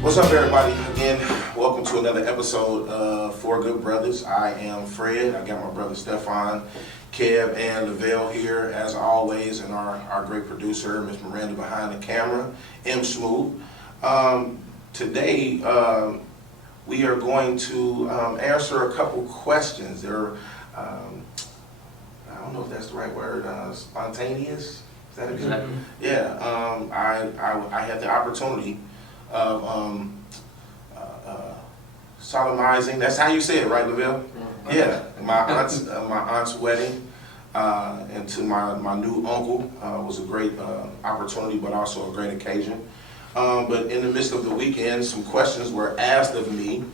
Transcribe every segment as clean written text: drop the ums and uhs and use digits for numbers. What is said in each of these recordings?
What's up, everybody? Again, welcome to another episode of Four Good Brothers. I am Fred. I got my brother Stefan, Kev, and Lavelle here, as always, and our great producer, Miss Miranda, behind the camera, M. Smooth. Today, we are going to answer a couple questions. They're, I don't know if that's the right word, spontaneous? Is that a good? Exactly. Yeah, I had the opportunity of solemnizing. That's how you say it, right, Lavelle? Yeah, my aunt's wedding, and to my new uncle was a great opportunity, but also a great occasion. But in the midst of the weekend, some questions were asked of me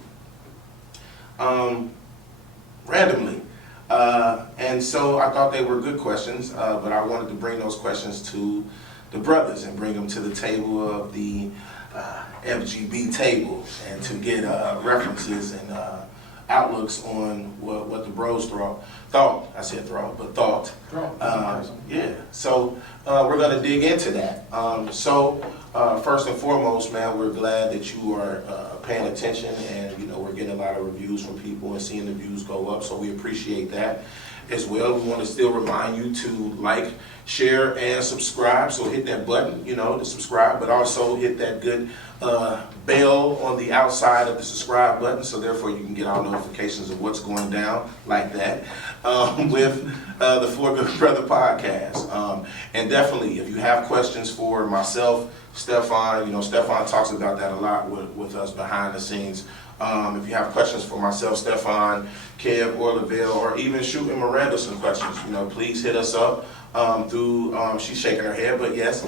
randomly, and so I thought they were good questions, but I wanted to bring those questions to the brothers and bring them to the table of the FGB table, and to get references and outlooks on what the bros thought. I said thought, but thought. Yeah. So we're going to dig into that. First and foremost, man, we're glad that you are paying attention, and we're getting a lot of reviews from people and seeing the views go up. So we appreciate that as well. We want to still remind you to like, share, and subscribe. So hit that button, to subscribe, but also hit that good bell on the outside of the subscribe button, so therefore you can get all notifications of what's going down like that with the Four Good Brother podcast. And definitely, if you have questions for myself, Stefan, Stefan talks about that a lot with us behind the scenes. If you have questions for myself, Stefan, Kev, or Lavelle, or even shooting Miranda some questions, please hit us up through, she's shaking her head, but yes,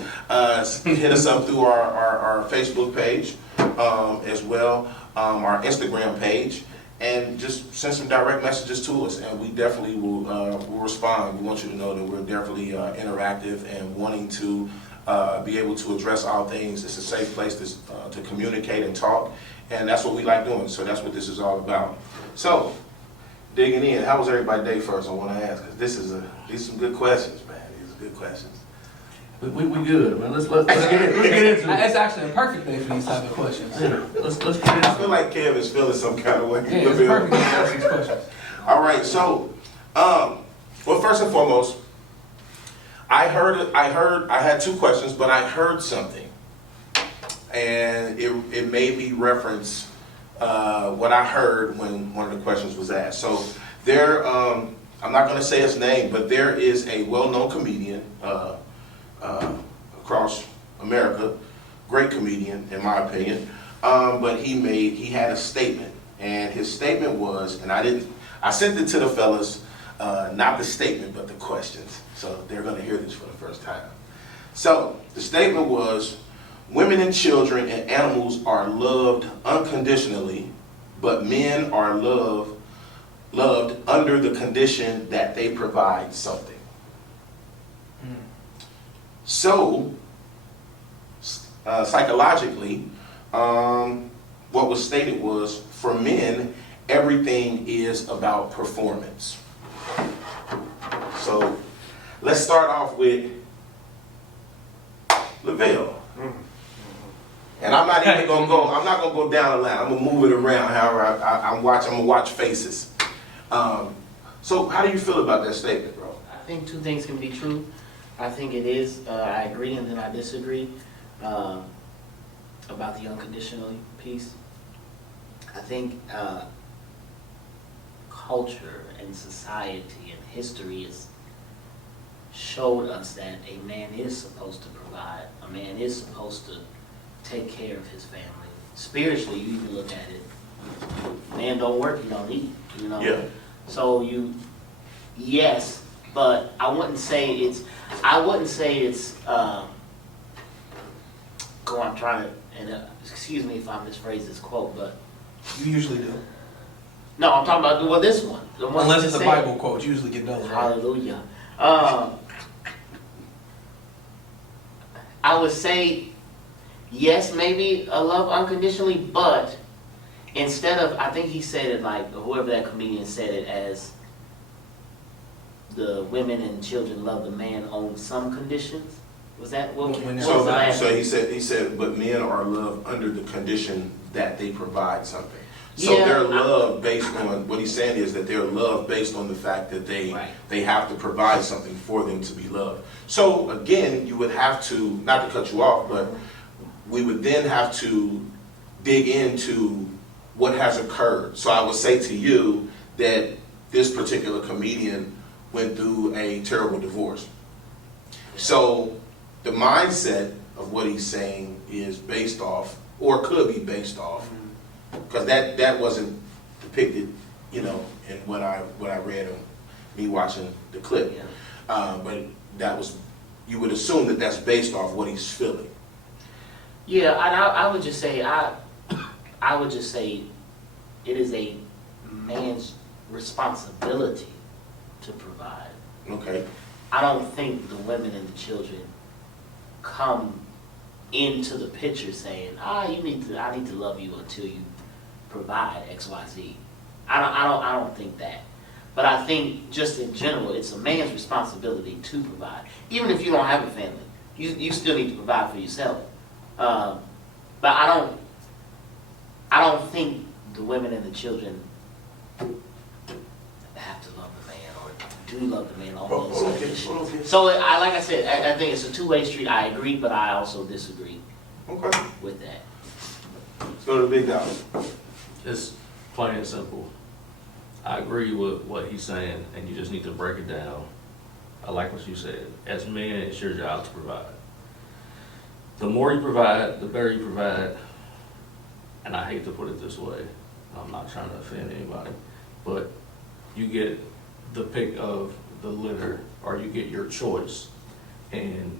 hit us up through our Facebook page as well, our Instagram page, and just send some direct messages to us, and we definitely will respond. We want you to know that we're definitely interactive and wanting to be able to address all things. It's a safe place to communicate and talk, and that's what we like doing, so that's what this is all about. So, digging in, how was everybody's day first? I want to ask, because these are some good questions, man. These are good questions. We good, man. Let's get into it. It's actually a perfect day for these type of questions. Yeah, let's get into I feel like Kev is feeling some kind of way. Yeah, it's perfect day to ask these questions. All right, so, well, first and foremost, I had two questions, but I heard something, and it made me reference what I heard when one of the questions was asked. So there, I'm not going to say his name, but there is a well-known comedian across America, great comedian in my opinion, but he had a statement, and his statement was, and I sent it to the fellas, not the statement, but the questions. So they're going to hear this for the first time. So the statement was, women and children and animals are loved unconditionally, but men are loved under the condition that they provide something. So, psychologically, what was stated was, for men, everything is about performance. So, let's start off with Lavelle. And I'm not gonna go down the line. I'm gonna move it around however I'm gonna watch faces. So how do you feel about that statement, bro? I think two things can be true. I think it is, I agree and then I disagree about the unconditional piece. I think culture and society and history has showed us that a man is supposed to provide. A man is supposed to take care of his family. Spiritually, you even look at it. Man don't work, you don't eat, Yeah. So yes, but I wouldn't say it's, I'm trying to, and excuse me if I misphrase this quote, but, You usually do. no, I'm talking about, this one. The one Unless you it's a said. Bible quote, you usually get those, right? Hallelujah. I would say, yes, maybe a love unconditionally, but instead of, I think he said it like, whoever that comedian said it as, the women and children love the man on some conditions. Was that what When was they're- the So, last? so he said, but men are loved under the condition that they provide something. So Yeah, they're loved based on, what he's saying is that they're loved based on the fact that Right. they have to provide something for them to be loved. So again, you would have to, not to cut you off, but we would then have to dig into what has occurred. So I would say to you that this particular comedian went through a terrible divorce. So the mindset of what he's saying is based off, or could be based off, because that wasn't depicted, you know, in what I read of me watching the clip. Yeah. But that was, you would assume that that's based off what he's feeling. Yeah, and I would just say I would just say it is a man's responsibility to provide. Okay. I don't think the women and the children come into the picture saying, I need to love you until you provide X, Y, Z. I don't think that. But I think just in general, it's a man's responsibility to provide. Even if you don't have a family, you still need to provide for yourself. But I don't think the women and the children have to love the man or do love the man on those conditions. Okay. So like I said, I think it's a two-way street. I agree, but I also disagree Okay. with that. Let's go to the big dog. It's plain and simple. I agree with what he's saying, and you just need to break it down. I like what you said. As men, it's your job to provide. The more you provide, the better you provide. And I hate to put it this way. I'm not trying to offend anybody, but you get the pick of the litter, or you get your choice in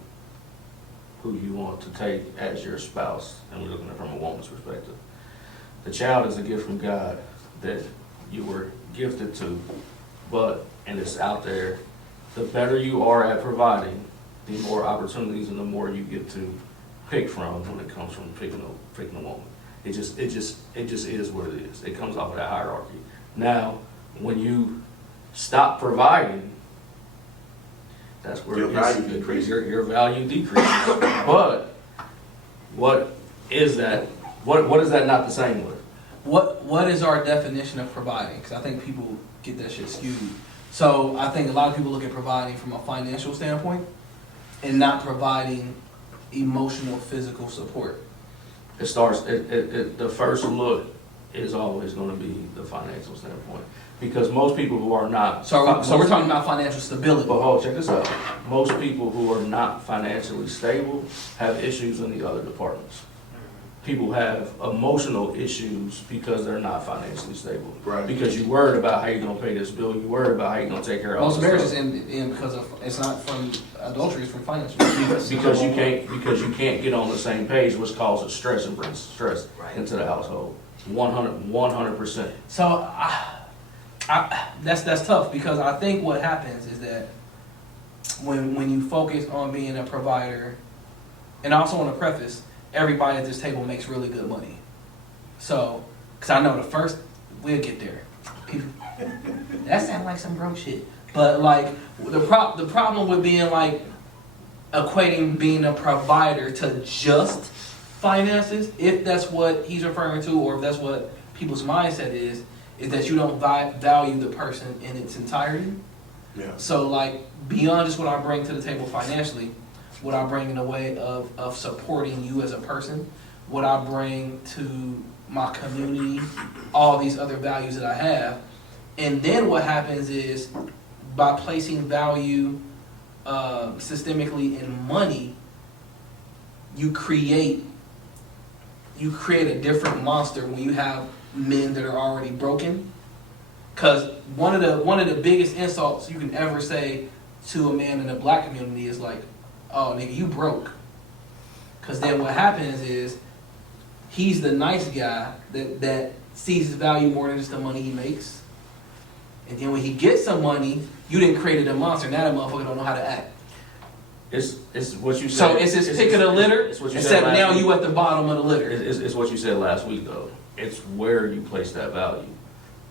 who you want to take as your spouse, and we're looking at it from a woman's perspective. The child is a gift from God that you were gifted to, and it's out there. The better you are at providing, the more opportunities and the more you get to pick from when it comes from picking a woman. It just is what it is. It comes off of that hierarchy. Now, when you stop providing, that's where Your value decreases. Your value decreases. But what is that? What is that not the same with? What is our definition of providing? Because I think people get that shit skewed. So I think a lot of people look at providing from a financial standpoint and not providing emotional, physical support. It starts. The first look is always going to be the financial standpoint, because most people who are not. So we're talking about financial stability. But hold, check this out. Most people who are not financially stable have issues in the other departments. People have emotional issues because they're not financially stable. Right. Because you worried about how you're gonna pay this bill. You worried about how you're gonna take care of all Most this marriages stuff. end because of, it's not from adultery, it's from financial. Because you can't get on the same page, which causes stress and brings stress Right. into the household. 100%. So that's tough, because I think what happens is that when you focus on being a provider, and I also want to preface, everybody at this table makes really good money. So, because I know we'll get there. That sounds like some broke shit. But like the problem with being like equating being a provider to just finances, if that's what he's referring to, or if that's what people's mindset is that you don't value the person in its entirety. Yeah. So like beyond just what I bring to the table financially, what I bring in the way of supporting you as a person, what I bring to my community, all these other values that I have. And then what happens is, by placing value systemically in money, you create a different monster when you have men that are already broken. Because one of the biggest insults you can ever say to a man in the black community is like, oh nigga, you broke. Because then what happens is he's the nice guy that sees his value more than just the money he makes. And then when he gets some money, you didn't create a monster. Now that motherfucker don't know how to act. It's what you said. So it's his pick of the litter, It's what you except said last now week. you at the bottom of the litter. It's what you said last week, though. It's where you place that value.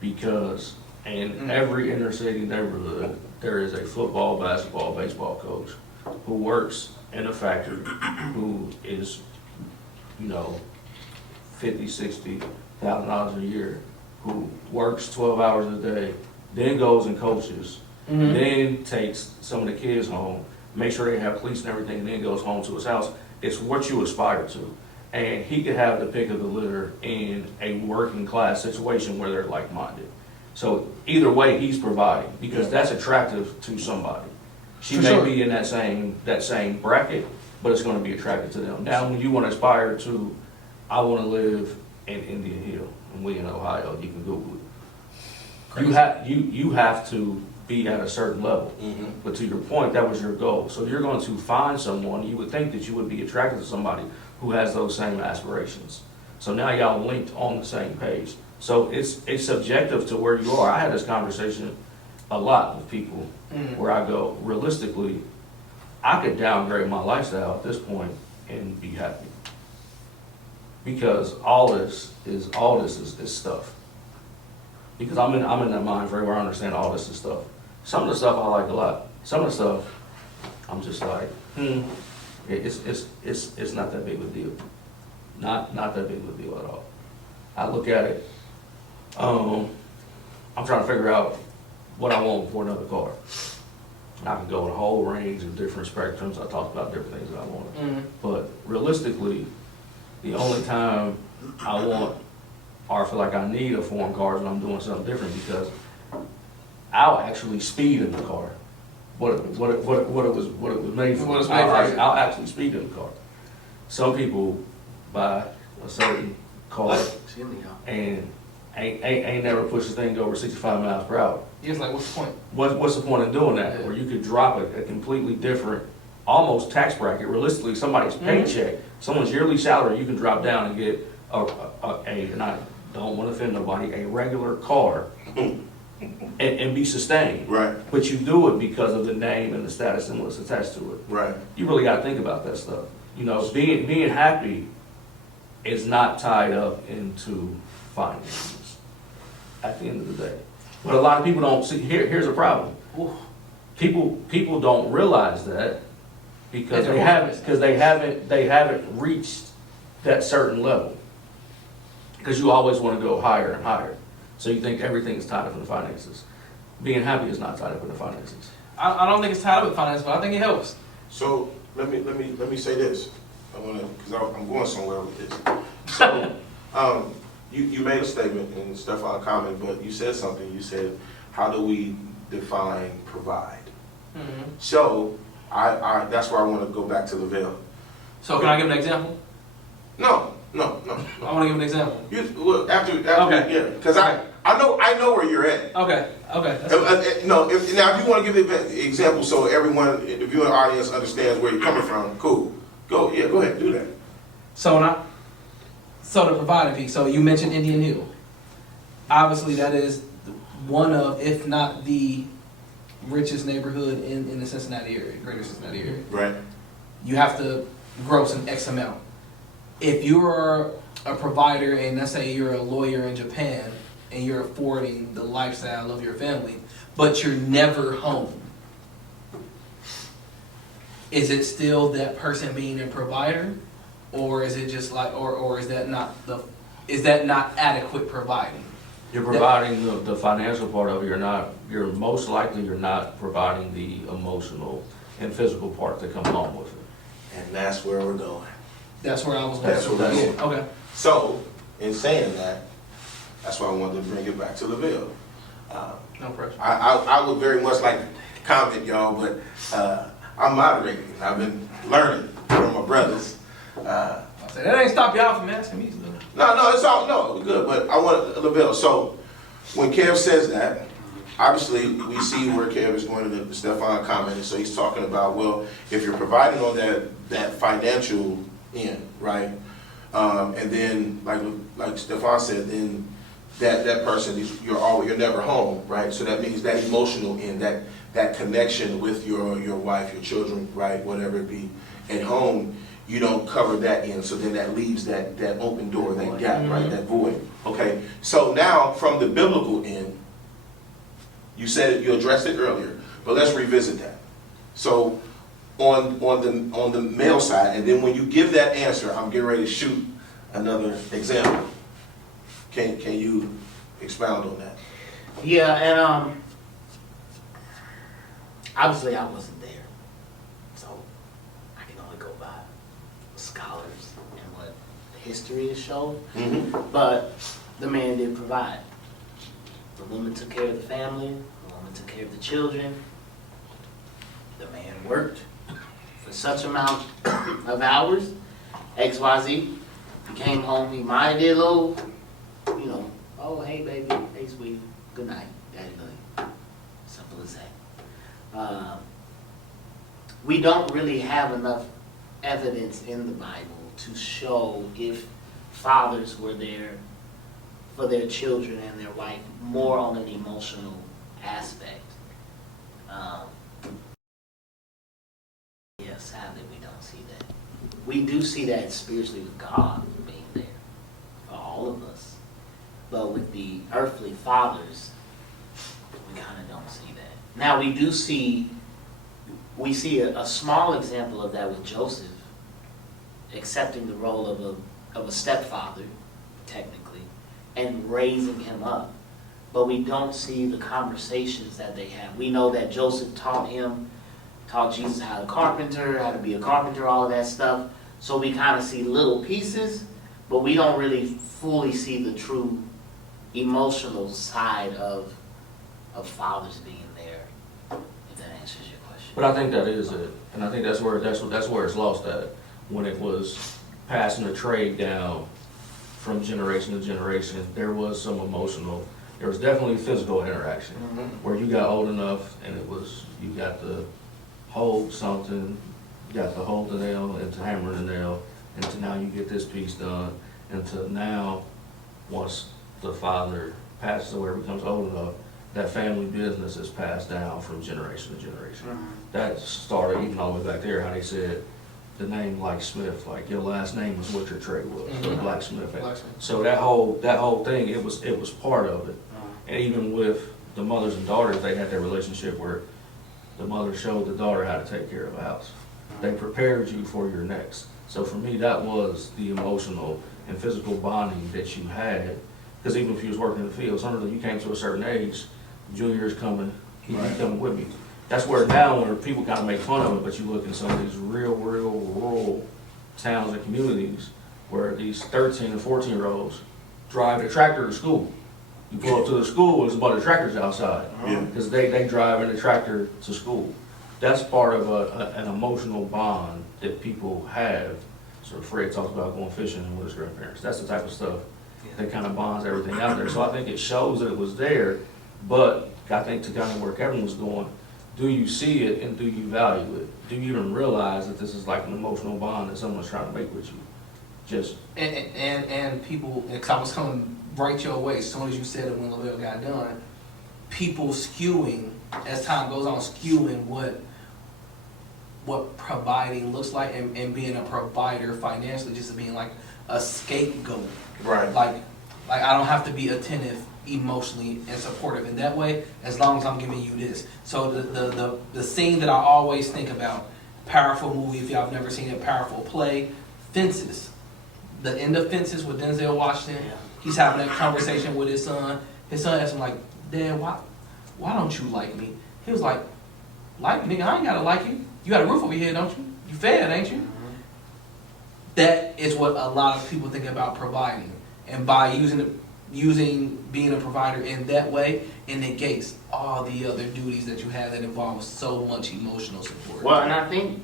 Because in every inner city neighborhood, there is a football, basketball, baseball coach who works in a factory who is, you know, $50,000-$60,000 a year, who works 12 hours a day, then goes and coaches, Mhm. then takes some of the kids home, make sure they have cleats and everything, and then goes home to his house. It's what you aspire to. And he could have the pick of the litter in a working class situation where they're like-minded. So either way, he's providing, because that's attractive to somebody. She For may sure. be in that same bracket, but it's gonna be attractive to them. Now, when you wanna aspire to, I wanna live in Indian Hill, and we in Ohio, you can Google it. You have to be at a certain level. But to your point, that was your goal. So you're going to find someone, you would think that you would be attracted to somebody who has those same aspirations. So now y'all linked on the same page. So it's subjective to where you are. I had this conversation a lot with people Mhm. where I go, realistically, I could downgrade my lifestyle at this point and be happy. Because all this is stuff. Because I'm in that mind frame where I understand all this is stuff. Some of the stuff I like a lot. Some of the stuff I'm just like, it's not that big of a deal. Not that big of a deal at all. I look at it, I'm trying to figure out what I want for another car. I can go in a whole range of different spectrums. I talked about different things that I wanted. Mhm. But realistically, the only time I want or feel like I need a foreign car is when I'm doing something different, because I'll actually speed in the car. What it was made for. What it's made for, yeah. I'll actually speed in the car. Some people buy a certain car and ain't never pushed the thing over 65 miles per hour. It's like, what's the point? What's the point of doing that? Yeah. Where you could drop a completely different, almost tax bracket, realistically, somebody's paycheck, someone's yearly salary, you can drop down and get and I don't want to offend nobody, a regular car and be sustained. Right, But you do it because of the name and the status and what's attached to it. right. You really got to think about that stuff. You know, being happy is not tied up into finances at the end of the day. But a lot of people don't see, here's a problem. Oof. People don't realize that because It's they haven't reached that certain level. Because you always want to go higher and higher. So you think everything is tied up in the finances. Being happy is not tied up in the finances. I don't think it's tied up with finance, but I think it helps. So let me say this. Because I'm going somewhere with this. So you made a statement, and Stefan commented, but you said something. You said, how do we define provide? Mhm. So I that's where I want to go back to Lavelle. So can I give an example? No. I want to give an example. Well, after Okay. yeah, because I know where you're at. Okay. No, if you want to give an example so everyone, the viewing audience understands where you're coming from, cool. Go ahead, do that. So the providing piece. So you mentioned Indian Hill. Obviously, that is one of, if not the richest neighborhood in the Cincinnati area, greater Cincinnati area. Right. You have to gross an X amount. If you're a provider, and let's say you're a lawyer in Japan, and you're affording the lifestyle of your family, but you're never home, is it still that person being a provider, or is it just like, or is that not adequate providing? You're providing the financial part of it. You're most likely not providing the emotional and physical part that come along with it. And that's where we're going. That's where I was going. That's where we're going. Okay. So, in saying that, that's why I wanted to bring it back to Lavelle. No pressure. I would very much like to comment, y'all, but I'm moderating. I've been learning from my brothers. I said that ain't stop y'all from asking me. No, it's all, no, good, but I want Lavelle. So, when Kev says that, obviously, we see where Kev is going to the Stefan commented, so he's talking about, well, if you're providing on that financial end, right? And then, like Stefan said, then that person, you're never home, right? So that means that emotional end, that connection with your wife, your children, right, whatever it be, at home, you don't cover that end, so then that leaves that open door, that gap, right, that void. Okay, so now from the biblical end, you said it, you addressed it earlier, but let's revisit that. So on the male side, and then when you give that answer, I'm getting ready to shoot another example. Can you expound on that? Yeah, and obviously I wasn't there, so I can only go by scholars and what history has shown. Mm-hmm. But the man did provide. The woman took care of the family. The woman took care of the children. The man worked for such amount of hours. XYZ. He came home. He might have did a little, oh hey baby, hey sweetie, good night, daddy love you. Simple as that. We don't really have enough evidence in the Bible to show if fathers were there for their children and their wife more on an emotional aspect. Yeah, sadly we don't see that. We do see that spiritually with God being there for all of us. But with the earthly fathers, we kind of don't see that. Now we see a small example of that with Joseph accepting the role of a stepfather, technically, and raising him up. But we don't see the conversations that they have. We know that Joseph taught Jesus how to carpenter, how to be a carpenter, all of that stuff. So we kind of see little pieces, but we don't really fully see the true emotional side of fathers being there, if that answers your question. But I think that is it, and I think that's where it's lost at, when it was passing the trade down from generation to generation. There was some emotional, there was definitely physical interaction, where you got old enough and you got to hold something, you got to hold the nail and to hammer the nail, and to now you get this piece done, and to now, once the father passes away or becomes old enough, that family business is passed down from generation to generation. That started even all the way back there, how they said the name like Smith, like your last name was what your trade was, so blacksmith. So that whole thing, it was part of it. And even with the mothers and daughters, they had that relationship where the mother showed the daughter how to take care of a house. They prepared you for your next. So for me, that was the emotional and physical bonding that you had. Because even if you was working in the field, sometimes you came to a certain age, junior is coming, he's coming with me. That's where now, where people kind of make fun of it, but you look in some of these real rural towns and communities where these 13 and 14-year-olds drive a tractor to school. You pull up to the school, there's a bunch of tractors outside. Because they drive in the tractor to school. That's part of an emotional bond that people have. So Fred talks about going fishing with his grandparents. That's the type of stuff that kind of bonds everything out there. So I think it shows that it was there, but I think to kind of where Kevin was going, do you see it and do you value it? Do you even realize that this is like an emotional bond that someone's trying to make with you? Just and people, because I was coming right your way as soon as you said it when Lavelle got done, people skewing, as time goes on, skewing what providing looks like, and being a provider financially, just being like a scapegoat. Right. Like I don't have to be attentive emotionally and supportive in that way as long as I'm giving you this. So the scene that I always think about, powerful movie, if y'all have never seen it, powerful play, Fences. The end of Fences with Denzel Washington. He's having that conversation with his son. His son asked him like, Dad, why don't you like me? He was like nigga, I ain't gotta like you. You got a roof over your head, don't you? You fed, ain't you? That is what a lot of people think about providing. And by using being a provider in that way, it negates all the other duties that you have that involve so much emotional support. Well, and I think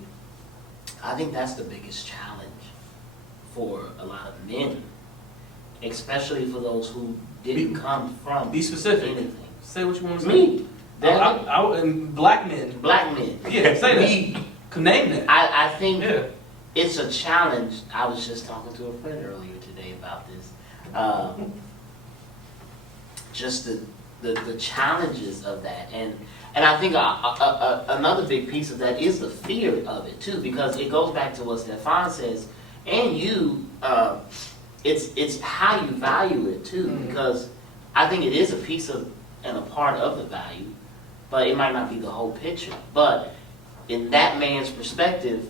that's the biggest challenge for a lot of men, especially for those who didn't come from Be specific. anything. Say what you want to say. Me. And black men. Black men. Yeah, say that. Me. Can name that. I think Yeah. it's a challenge. I was just talking to a friend earlier today about this. Just the challenges of that, and I think another big piece of that is the fear of it too, because it goes back to what Stefan says, and it's how you value it too, because I think it is a piece of and a part of the value, but it might not be the whole picture. But in that man's perspective,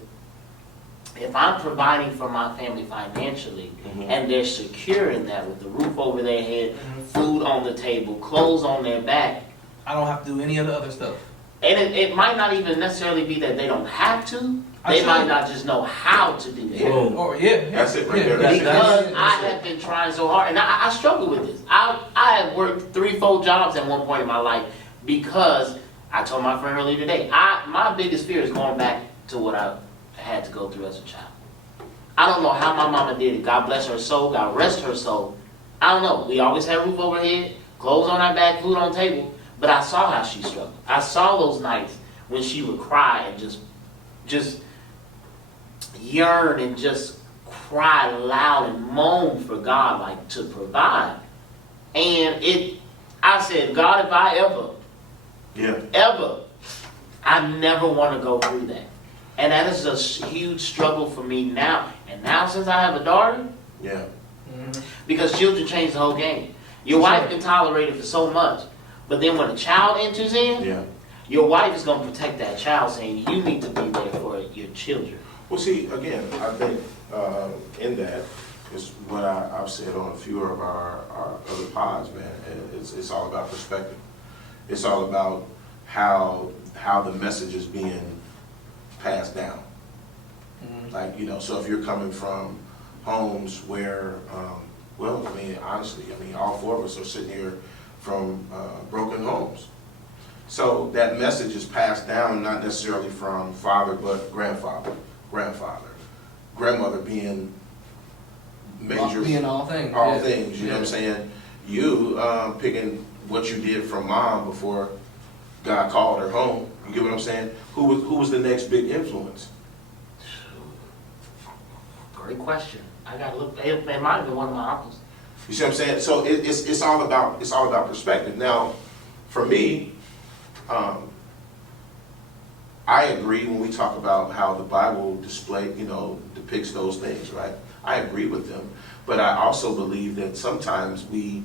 if I'm providing for my family financially, Mhm. and they're secure in that with the roof over their head, food on the table, clothes on their back, I don't have to do any of the other stuff. and it might not even necessarily be that they don't have to, they Absolutely. might not just know how to do that. Boom. Or yeah, That's it right yeah, there. that's- Because that's- I have been trying so hard, and I struggle with this. I have worked 3-4 jobs at one point in my life because I told my friend earlier today, my biggest fear is going back to what I had to go through as a child. I don't know how my mama did it. God bless her soul. God rest her soul. I don't know. We always had a roof over our head, clothes on our back, food on the table. But I saw how she struggled. I saw those nights when she would cry and just yearn and just cry loud and moan for God, like to provide. And I said, God, if I ever, I never want to go through that. And that is a huge struggle for me now. And now since I have a daughter, Yeah. because children change the whole game. Your wife can tolerate it for so much, but then when a child enters in, Yeah. your wife is going to protect that child, saying you need to be there for your children. Well, see, again, I think in that is what I've said on a few of our other pods, man. And it's all about perspective. It's all about how the message is being passed down. Like, so if you're coming from homes where, well, I mean, honestly, all 4 of us are sitting here from broken homes. So that message is passed down, not necessarily from father, but grandfather, grandmother being major. Being all things. All yeah. things, you know what I'm saying? You picking what you did from mom before God called her home. You get what I'm saying? Who was the next big influence? Great question. I got to look. It might have been one of my uncles. You see what I'm saying? So it's all about perspective. Now, for me, I agree when we talk about how the Bible depicts those things, right? I agree with them, but I also believe that sometimes we're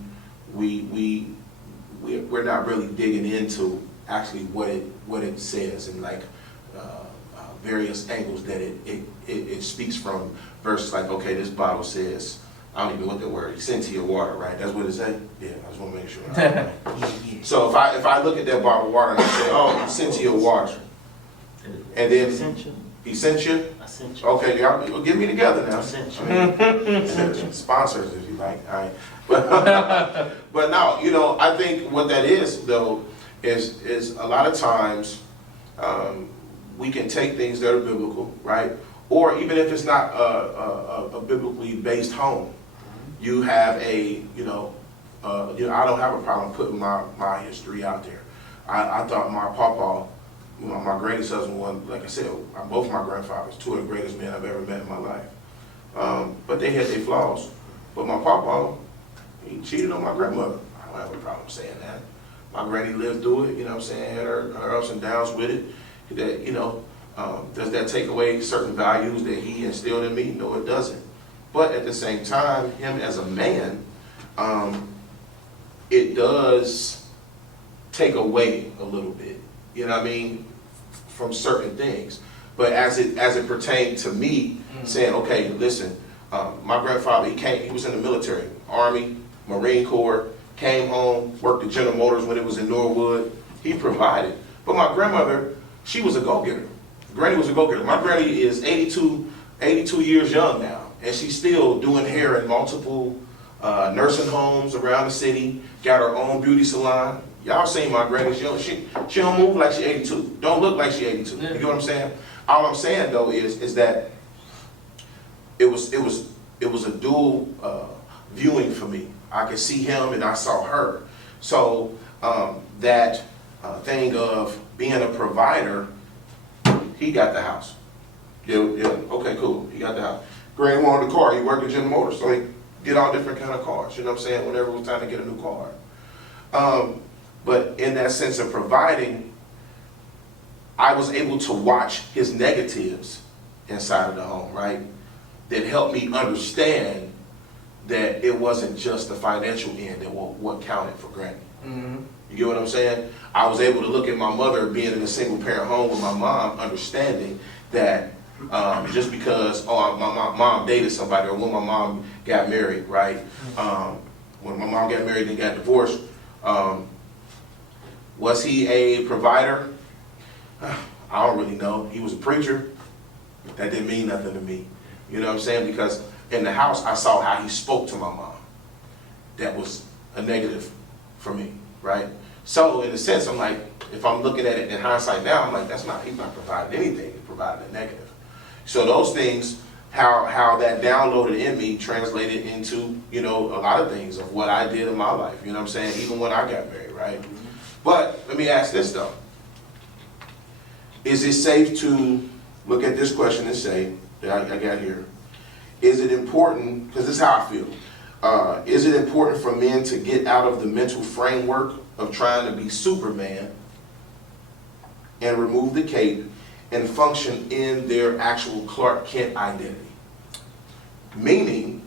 not really digging into actually what it says and various angles that it speaks from. Verses like, okay, this Bible says, I don't even know what the word, Essentia water, right? That's what it said? Yeah, I just want to make sure. So if I look at that bottle of water and I say, oh, Essentia water, and then Essential. Essentia, Essential. okay, y'all get me together now. Essential. Sponsors, if you like. All right. But no, I think what that is, though, is a lot of times we can take things that are biblical, right? Or even if it's not a biblically based home, you have I don't have a problem putting my history out there. I thought my papa, my greatest husband, like I said, both my grandfathers, 2 of the greatest men I've ever met in my life. But they had their flaws. But my papa, he cheated on my grandmother. I don't have a problem saying that. My granny lived through it, had her ups and downs with it. That, does that take away certain values that he instilled in me? No, it doesn't. But at the same time, him as a man, it does take away a little bit, from certain things. But as it pertained to me, saying, okay, listen, my grandfather, he was in the military, Army, Marine Corps, came home, worked at General Motors when it was in Norwood. He provided. But my grandmother, she was a go-getter. Granny was a go-getter. My granny is 82 years young now, and she's still doing hair in multiple nursing homes around the city, got her own beauty salon. Y'all seen my granny, she don't move like she 82, don't look like she 82. You get what I'm saying? All I'm saying, though, is that it was a dual viewing for me. I could see him and I saw her. So that thing of being a provider, he got the house. Yeah, okay, cool. He got the house. Granny wanted the car. He worked at General Motors, so he did all different kind of cars. You know what I'm saying? Whenever it was time to get a new car. But in that sense of providing, I was able to watch his negatives inside of the home, right? That helped me understand that it wasn't just the financial end that what counted for Granny. Mm-hmm. You get what I'm saying? I was able to look at my mother being in a single parent home with my mom, understanding that just because, my mom dated somebody, or when my mom got married, right? When my mom got married and got divorced, was he a provider? I don't really know. He was a preacher. That didn't mean nothing to me. You know what I'm saying? Because in the house, I saw how he spoke to my mom. That was a negative for me, right? So in a sense, I'm like, if I'm looking at it in hindsight now, I'm like, he's not providing anything, he's providing a negative. So those things, how that downloaded in me translated into, a lot of things of what I did in my life, you know what I'm saying? Even when I got married, right? But let me ask this though. Is it safe to look at this question and say, that I got here, is it important, because this is how I feel, is it important for men to get out of the mental framework of trying to be Superman and remove the cape and function in their actual Clark Kent identity? Meaning,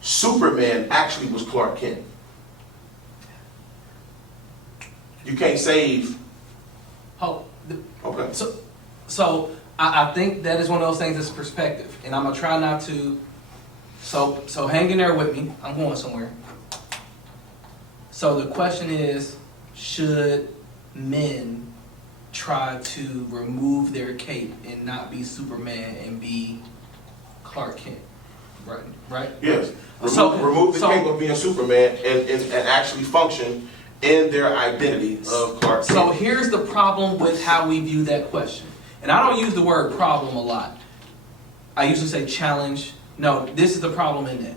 Superman actually was Clark Kent. You can't save. Oh, Okay. so I think that is one of those things that's perspective, and I'm gonna try not to. So hang in there with me. I'm going somewhere. So the question is, should men try to remove their cape and not be Superman and be Clark Kent? Right? Yes. So- Remove the so- cape of being Superman and actually function in their identity of Clark Kent. So here's the problem with how we view that question. And I don't use the word problem a lot. I usually say challenge. No, this is the problem in that.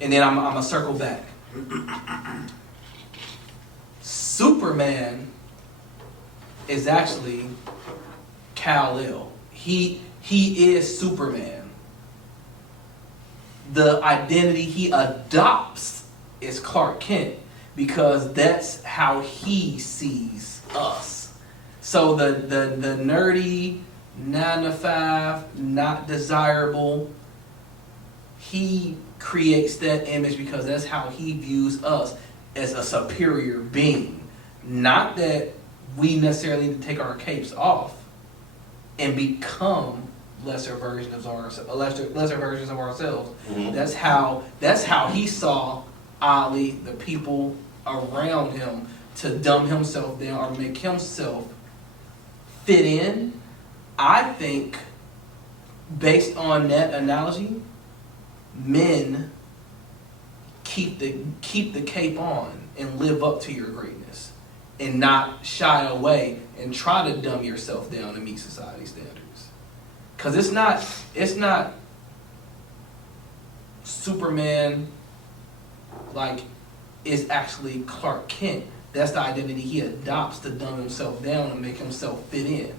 And then I'm going to circle back. Superman is actually Kal-El. He is Superman. The identity he adopts is Clark Kent, because that's how he sees us. So the nerdy, 9 to 5, not desirable, he creates that image because that's how he views us, as a superior being. Not that we necessarily need to take our capes off and become lesser versions of ourselves. Mhm. That's how he saw Ali, the people around him, to dumb himself down or make himself fit in. I think, based on that analogy, men keep the cape on and live up to your greatness, and not shy away and try to dumb yourself down to meet society standards. Because it's not Superman like is actually Clark Kent. That's the identity he adopts to dumb himself down and make himself fit in.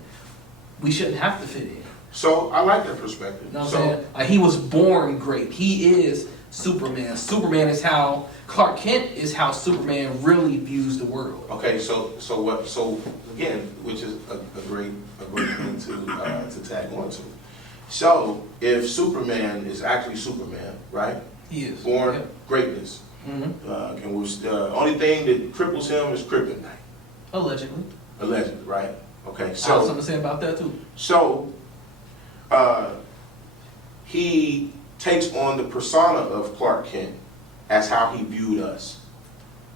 We shouldn't have to fit in. So I like that perspective. You know what I'm saying? Like, he was born great. He is Superman. Superman is how Clark Kent is how Superman really views the world. Okay, so again, which is a great thing to tag on to. So if Superman is actually Superman, right? He is Born Yep. greatness. Mm-hmm. And was only thing that cripples him is kryptonite, Allegedly. allegedly, right? Okay, I have so something to say about that too. So, he takes on the persona of Clark Kent as how he viewed us,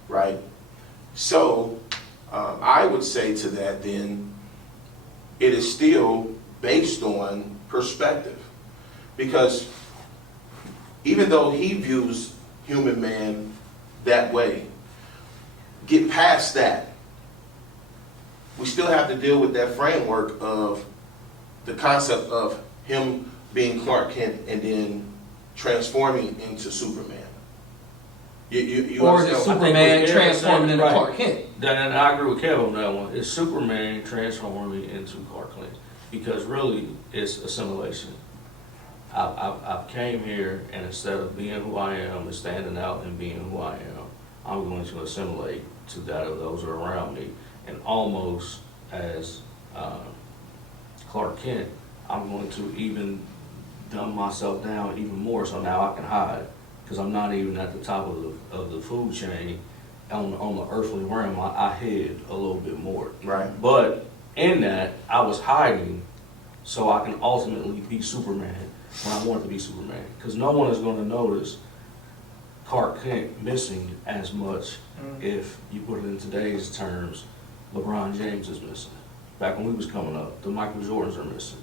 right? So, I would say to that then, it is still based on perspective. Because even though he views human man that way, get past that. We still have to deal with that framework of the concept of him being Clark Kent and then transforming into Superman. You Or is it understand? Superman yeah, transforming into right. Clark Kent? And I agree with Kevin on that one. It's Superman transforming into Clark Kent, because really it's assimilation. I've came here, and instead of being who I am and standing out and being who I am, I'm going to assimilate to that of those who are around me. And almost as Clark Kent, I'm going to even dumb myself down even more, so now I can hide, because I'm not even at the top of the food chain, on the earthly realm, I hid a little bit more. Right. But in that, I was hiding so I can ultimately be Superman when I want to be Superman. Because no one is going to notice Clark Kent missing as much if you put it in today's terms. LeBron James is missing. Back when we was coming up, the Michael Jordans are missing.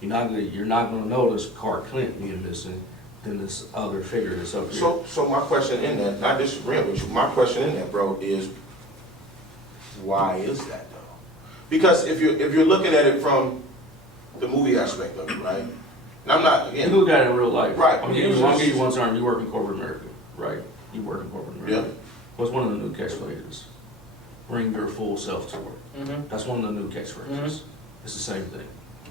You're not going to notice Clark Kent being missing than this other figure that's up here. So my question in that, not disagreeing with you, my question in that, bro, is why is that though? Because if you're looking at it from the movie aspect of it, right? And I'm not, You again, look at it in real life. Right. I'll give you one term. You work in corporate America, right? You work in corporate America. Yeah. What's one of the new catchphrases? Bring your full self to work. Mm-hmm. That's one of the new catchphrases. It's the same thing.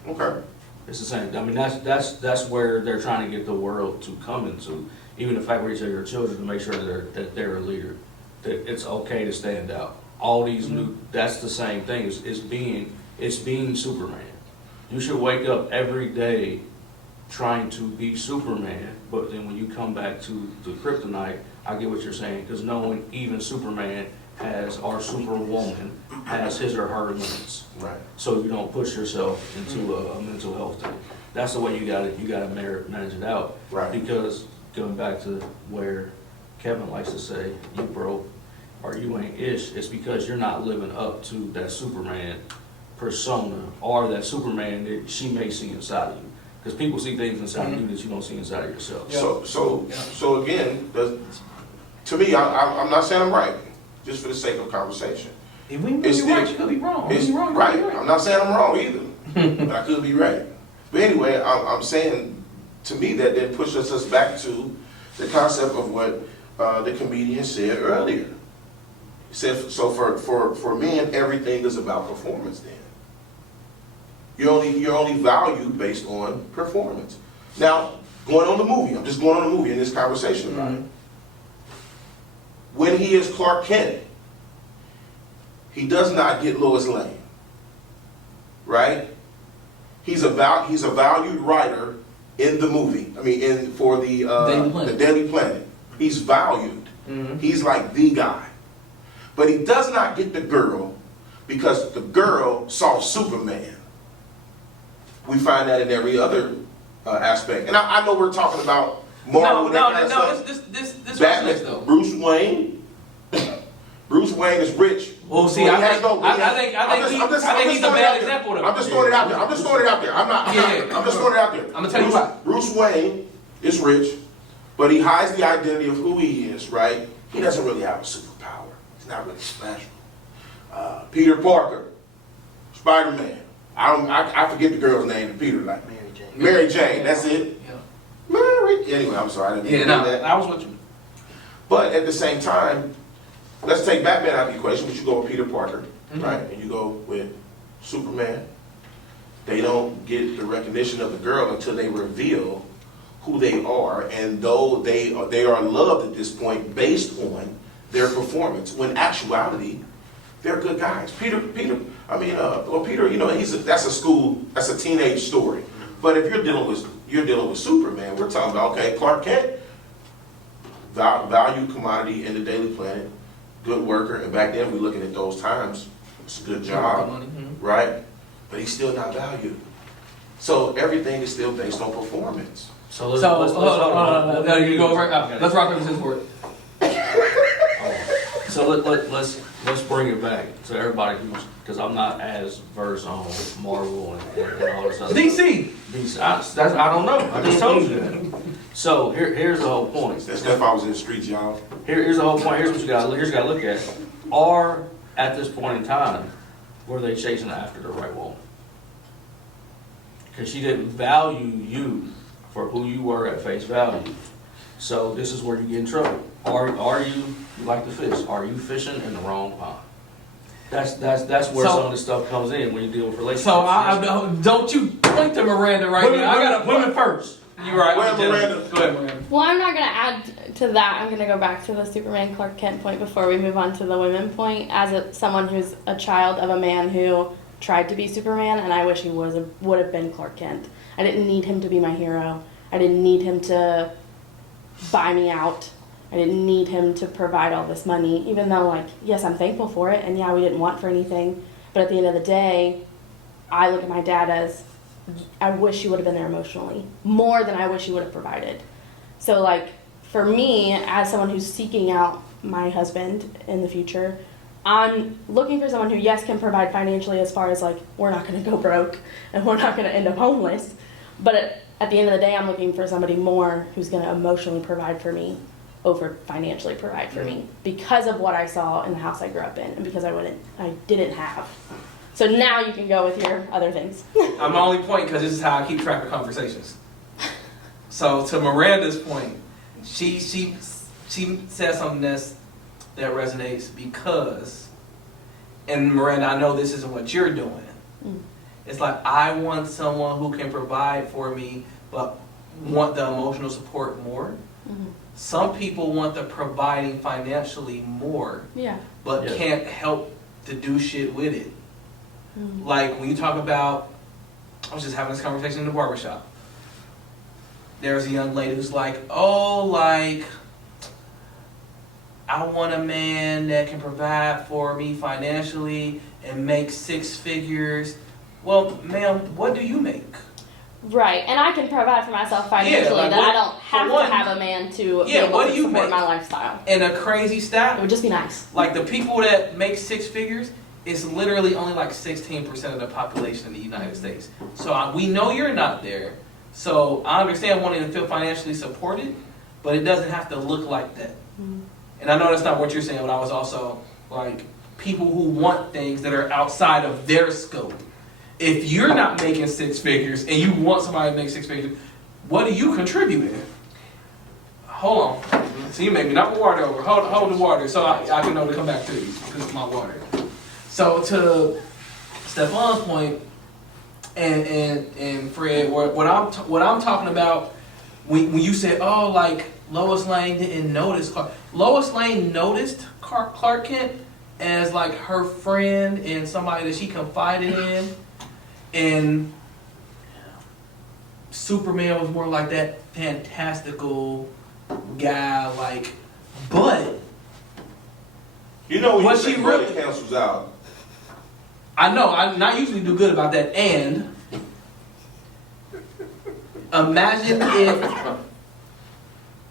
okay, It's the same. I mean, that's where they're trying to get the world to come into. Even the fact where you tell your children to make sure that they're a leader, that it's okay to stand out. All these new, that's the same thing. It's being Superman. You should wake up every day trying to be Superman, but then when you come back to the kryptonite, I get what you're saying, because knowing even Superman has, or Superwoman has his or her limits. right. So you don't push yourself into a mental health thing. That's the way you gotta manage it out. Right. Because going back to where Kevin likes to say, you broke or you ain't ish, it's because you're not living up to that Superman persona or that Superman that she may see inside of you. Because people see things inside of you that you don't see inside of yourself. So again, to me, I'm not saying I'm right, just for the sake of conversation. If we It's you're right, the- you could be wrong. It's You're wrong, right. you're I'm not saying I'm wrong either, but I could be right. But anyway, I'm saying, to me, that then pushes us back to the concept of what the comedian said earlier. He said, so for men, everything is about performance then. You're only valued based on performance. Now, going on the movie, I'm just going on the movie in this conversation about it. When he is Clark Kent, he does not get Lois Lane, right? He's a valued writer in the movie. I mean, for the Daily Planet. the Daily Planet. He's valued. Mhm. He's like the guy, but he does not get the girl because the girl saw Superman. We find that in every other aspect, and I know we're talking about Marvel. and that kind of stuff. This Batman, next though. Bruce Wayne. Bruce Wayne is rich. Well, see, Well, I he has think no- I he has- think I'm just- he- I'm just- I I'm think just he's a throwing it bad out there. example of I'm just throwing it out there. I'm just throwing it out there. I'm not. Yeah. I'm just throwing it out there. I'ma tell you why. Bruce Wayne is rich, but he hides the identity of who he is. Right? He doesn't really have a superpower. He's not really special. Peter Parker, Spider-Man. I forget the girl's name. The Peter like Mary Jane. Mary Jane. That's it. Yeah. Mary. Anyway, I'm sorry. I didn't Yeah, do no, that. I was with you. But at the same time, let's take Batman out of the equation, but you go with Peter Parker, Mhm. right? And you go with Superman. They don't get the recognition of the girl until they reveal who they are, and though they are loved at this point based on their performance, when actuality, they're good guys. Peter, Peter, you know, that's a teenage story. But if you're dealing with Superman, we're talking about, okay, Clark Kent, value commodity in the Daily Planet, good worker, and back then, we're looking at those times, it's a good job, Money, mhm. right? But he's still not valued. So everything is still based on performance. So let's, So let's, hold let's, on, no, you go over. Let's rock paper scissors for it. So let's bring it back to everybody who's, because I'm not as versed on Marvel and all this other DC. I don't know. I just told you that. So here's the whole point. That's if I was in the streets, y'all. Here's the whole point. Here's what you got to look at. Are at this point in time, were they chasing after the right woman? Because she didn't value you for who you were at face value. So this is where you get in trouble. Are you like the fish? Are you fishing in the wrong pond? That's where So- some of this stuff comes in when you deal with relationships. So don't you point to Miranda right now. I got women first. You right. Well, Miranda. Go ahead, Miranda. Well, I'm not going to add to that. I'm going to go back to the Superman Clark Kent point before we move on to the women point. As someone who's a child of a man who tried to be Superman, and I wish he would have been Clark Kent. I didn't need him to be my hero. I didn't need him to buy me out. I didn't need him to provide all this money, even though, like, yes, I'm thankful for it, and yeah, we didn't want for anything. But at the end of the day, I look at my dad as, I wish he would have been there emotionally, more than I wish he would have provided. So, like, for me, as someone who's seeking out my husband in the future, I'm looking for someone who, yes, can provide financially as far as, like, we're not going to go broke and we're not going to end up homeless. But at the end of the day, I'm looking for somebody more who's going to emotionally provide for me over financially provide for me because of what I saw in the house I grew up in and because I didn't have. So now you can go with your other things. I'm only pointing because this is how I keep track of conversations. So to Miranda's point, she said something that resonates because, and Miranda, I know this isn't what you're doing. It's like, I want someone who can provide for me, but want the emotional support more. Some people want the providing financially more, but Yeah. can't help to do shit with it. Like when you talk about, I was just having this conversation in the barbershop. There's a young lady who's like, oh, like, I want a man that can provide for me financially and make 6 figures. Well, ma'am, what do you make? Right, and I can provide for myself financially. Yeah, like that what- I don't have for one- to have a man to be Yeah, able what to do you support make? my lifestyle. And a crazy It stat, would just be nice. like the people that make 6 figures, it's literally only like 16% of the population in the United States. So we know you're not there. So I understand wanting to feel financially supported, but it doesn't have to look like that. And I know that's not what you're saying, but I was also like, people who want things that are outside of their scope. If you're not making 6 figures and you want somebody to make 6 figures, what are you contributing? Hold on. So you made me knock the water over. Hold the water so I can know to come back to you because it's my water. So to Stefan's point, and Fred, what I'm talking about when you said, oh, like Lois Lane didn't notice Clark. Lois Lane noticed Clark Kent as like her friend and somebody that she confided in, and Superman was more like that fantastical guy, like, but You know, when What you say she brother really- cancels out. I know, I'm not usually do good about that. And imagine if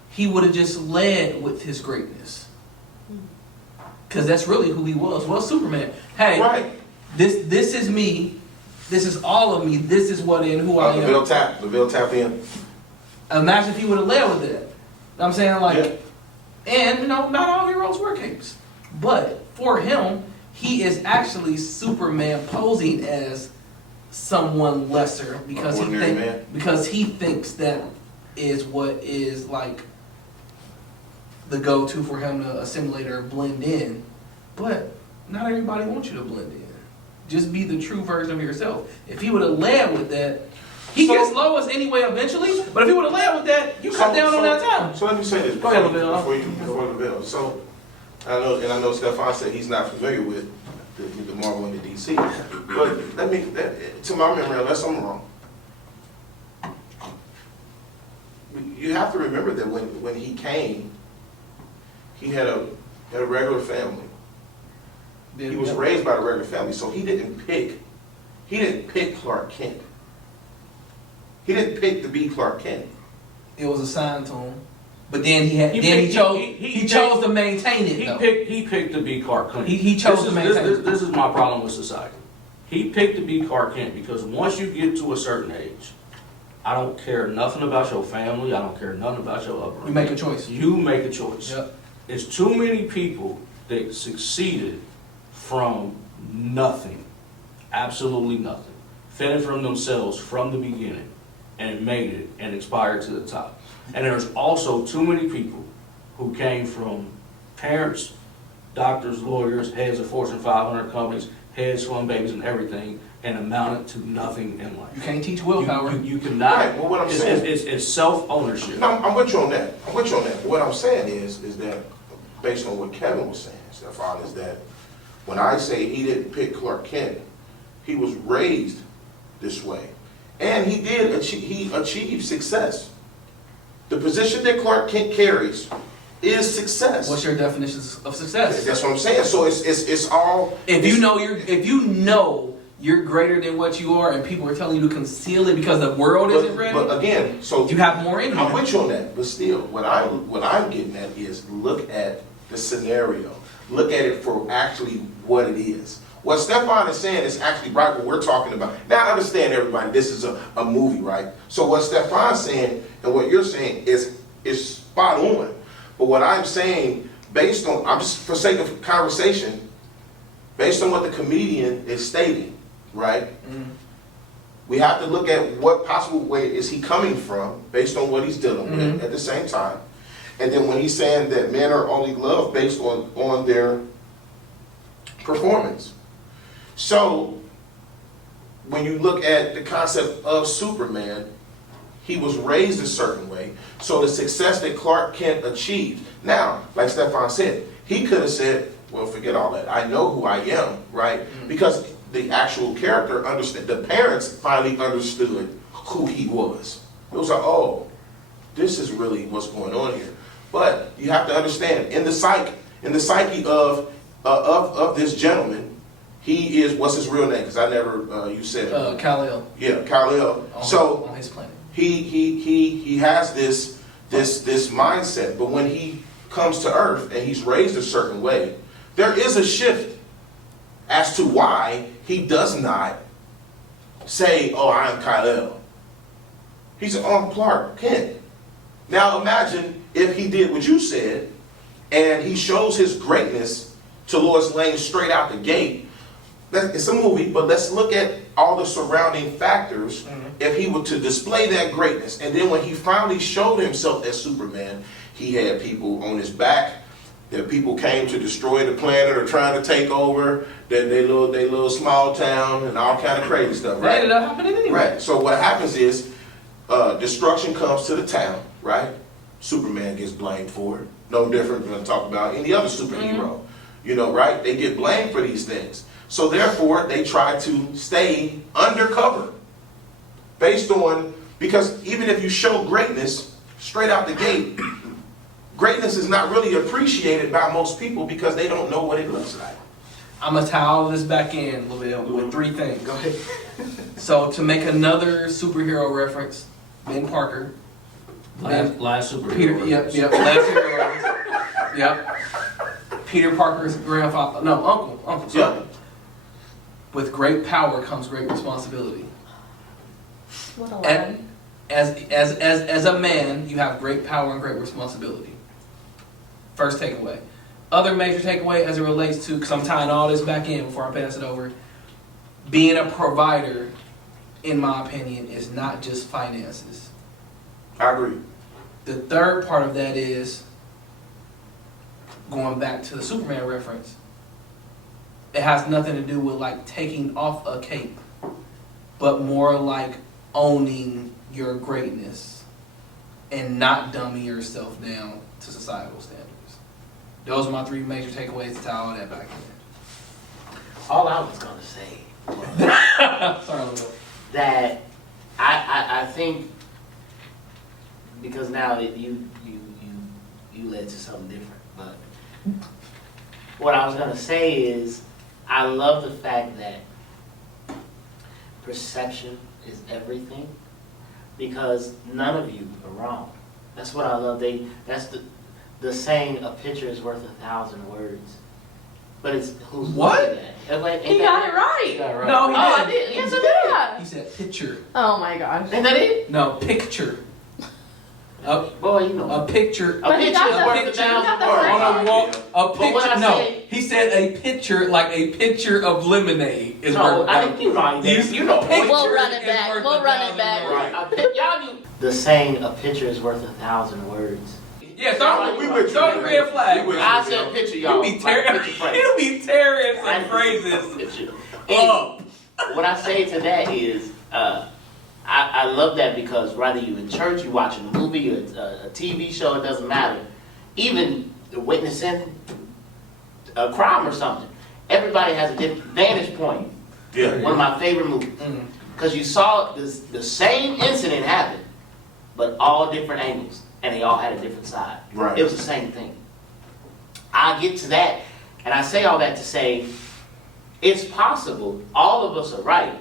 he would have just led with his greatness. Because that's really who he was. Well, Superman. Hey, Right. this is me. This is all of me. This is what and who I am. LaVille tapped in. Imagine if he would have led with that. You know what I'm saying? Like, Yeah. and you know, not all heroes wear capes. But for him, he is actually Superman posing as someone lesser because An ordinary man. because he thinks that is what is like the go-to for him to assimilate or blend in. But not everybody wants you to blend in. Just be the true version of yourself. If he would have led with that, he So- gets Lois anyway eventually. But if he would have led with that, you cut down on that time. So let me say this Go ahead, LaVille. before LaVille. So I know Stefan said he's not familiar with the Marvel and the DC. But to my memory, unless I'm wrong, you have to remember that when he came, he had a regular family. He was raised by a regular family, so he didn't pick Clark Kent. He didn't pick to be Clark Kent. It was assigned to him, but then he He chose to maintain it though. He picked to be Clark Kent. He chose to maintain it. This is my problem with society. He picked to be Clark Kent because once you get to a certain age, I don't care nothing about your family. I don't care nothing about your upbringing. You make a choice. You make a choice. Yep. It's too many people that succeeded from nothing, absolutely nothing, fending from themselves from the beginning, and made it and expired to the top. And there's also too many people who came from parents, doctors, lawyers, heads of Fortune 500 companies, hedge fund babies and everything, and amounted to nothing in life. You can't teach willpower. You cannot. Right, well, what I'm saying- it's self-ownership. No, I'm with you on that. What I'm saying is that based on what Kevin was saying, Stefan, is that when I say he didn't pick Clark Kent, he was raised this way. And he achieved success. The position that Clark Kent carries is success. What's your definition of success? That's what I'm saying. So it's all. If you know you're greater than what you are, and people are telling you to conceal it because the world isn't ready, But again, so you have more in I'm you. with you on that. But still, what I'm getting at is look at the scenario. Look at it for actually what it is. What Stefan is saying is actually right what we're talking about. Now, I understand, everybody, this is a movie, right? So what Stefan's saying and what you're saying is spot on. But what I'm saying, based on, I'm just for sake of conversation, based on what the comedian is stating, right? Mm-hmm. We have to look at what possible way is he coming from based on what he's dealing Mm-hmm. with at the same time. And then when he's saying that men are only loved based on their performance. So when you look at the concept of Superman, he was raised a certain way. So the success that Clark Kent achieved. Now, like Stefan said, he could have said, well, forget all that. I know who I am, right? Because the actual character understood, the parents finally understood who he was. It was like, oh, this is really what's going on here. But you have to understand, in the psyche of this gentleman, he is, what's his real name? Because I never, you said it. Kal-El. Yeah, Kal-El. So on his planet. he has this mindset, but when he comes to Earth and he's raised a certain way, there is a shift as to why he does not say, oh, I'm Kal-El. He's Clark Kent. Now imagine if he did what you said, and he shows his greatness to Lois Lane straight out the gate. It's a movie, but let's look at all the surrounding factors. If he were to display that greatness, and then when he finally showed himself as Superman, he had people on his back. That people came to destroy the planet or trying to take over they little small town and all kind of crazy stuff. That Right. ended up happening anyway. Right. So what happens is destruction comes to the town. Right. Superman gets blamed for it. No different than talk about any other superhero. You know, right? They get blamed for these things. So therefore, they try to stay undercover. Based on, because even if you show greatness straight out the gate, greatness is not really appreciated by most people because they don't know what it looks like. I'm going to tie all this back in, Lavelle, with three things. Go ahead. So to make another superhero reference, Ben Parker. Last superhero. Peter, yep, last superhero. Yep. Peter Parker's grandfather, no, uncle, sorry. Yeah. With great power comes great responsibility. What a And line. as a man, you have great power and great responsibility. First takeaway. Other major takeaway as it relates to, because I'm tying all this back in before I pass it over, being a provider, in my opinion, is not just finances. I agree. The third part of that is, going back to the Superman reference, it has nothing to do with like taking off a cape, but more like owning your greatness and not dumbing yourself down to societal standards. Those are my three major takeaways to tie all that back in. All I was gonna say was Sorry, Lavelle. that I think, because now you led to something different, but what I was gonna say is I love the fact that perception is everything, because none of you are wrong. That's what I love. That's the saying, a picture is worth 1,000 words. But it's who's What? looking at it. Ain't He that got it You right. got it right. No, he Oh, I didn't. did. Yes, I did. Yeah. He said picture. Oh my gosh. Ain't that it? No, picture. Boy, you know. A picture. A But he picture got is the- worth he got 1,000 the words. first On a wall, a But what picture. I No, say- he said a picture, like a picture of lemonade is No, worth. I think you're right. You know. picture We'll run it is back. worth We'll run it 1,000 back. words. Right. Y'all knew. The saying, a picture is worth 1,000 words. Yeah, throw We the with you. red flag. We with I said picture, y'all. You be Like tearing. picture phrase. You be tearing some Right. phrases Picture. up. And what I say to that is, I love that because whether you're in church, you're watching a movie, or a TV show, it doesn't matter. Even witnessing a crime or something, everybody has a different vantage point. Yeah. One of my favorite movies. Because you saw the same incident happen, but all different angles. and they all had a different side. Right. It was the same thing. I get to that, and I say all that to say, it's possible, all of us are right,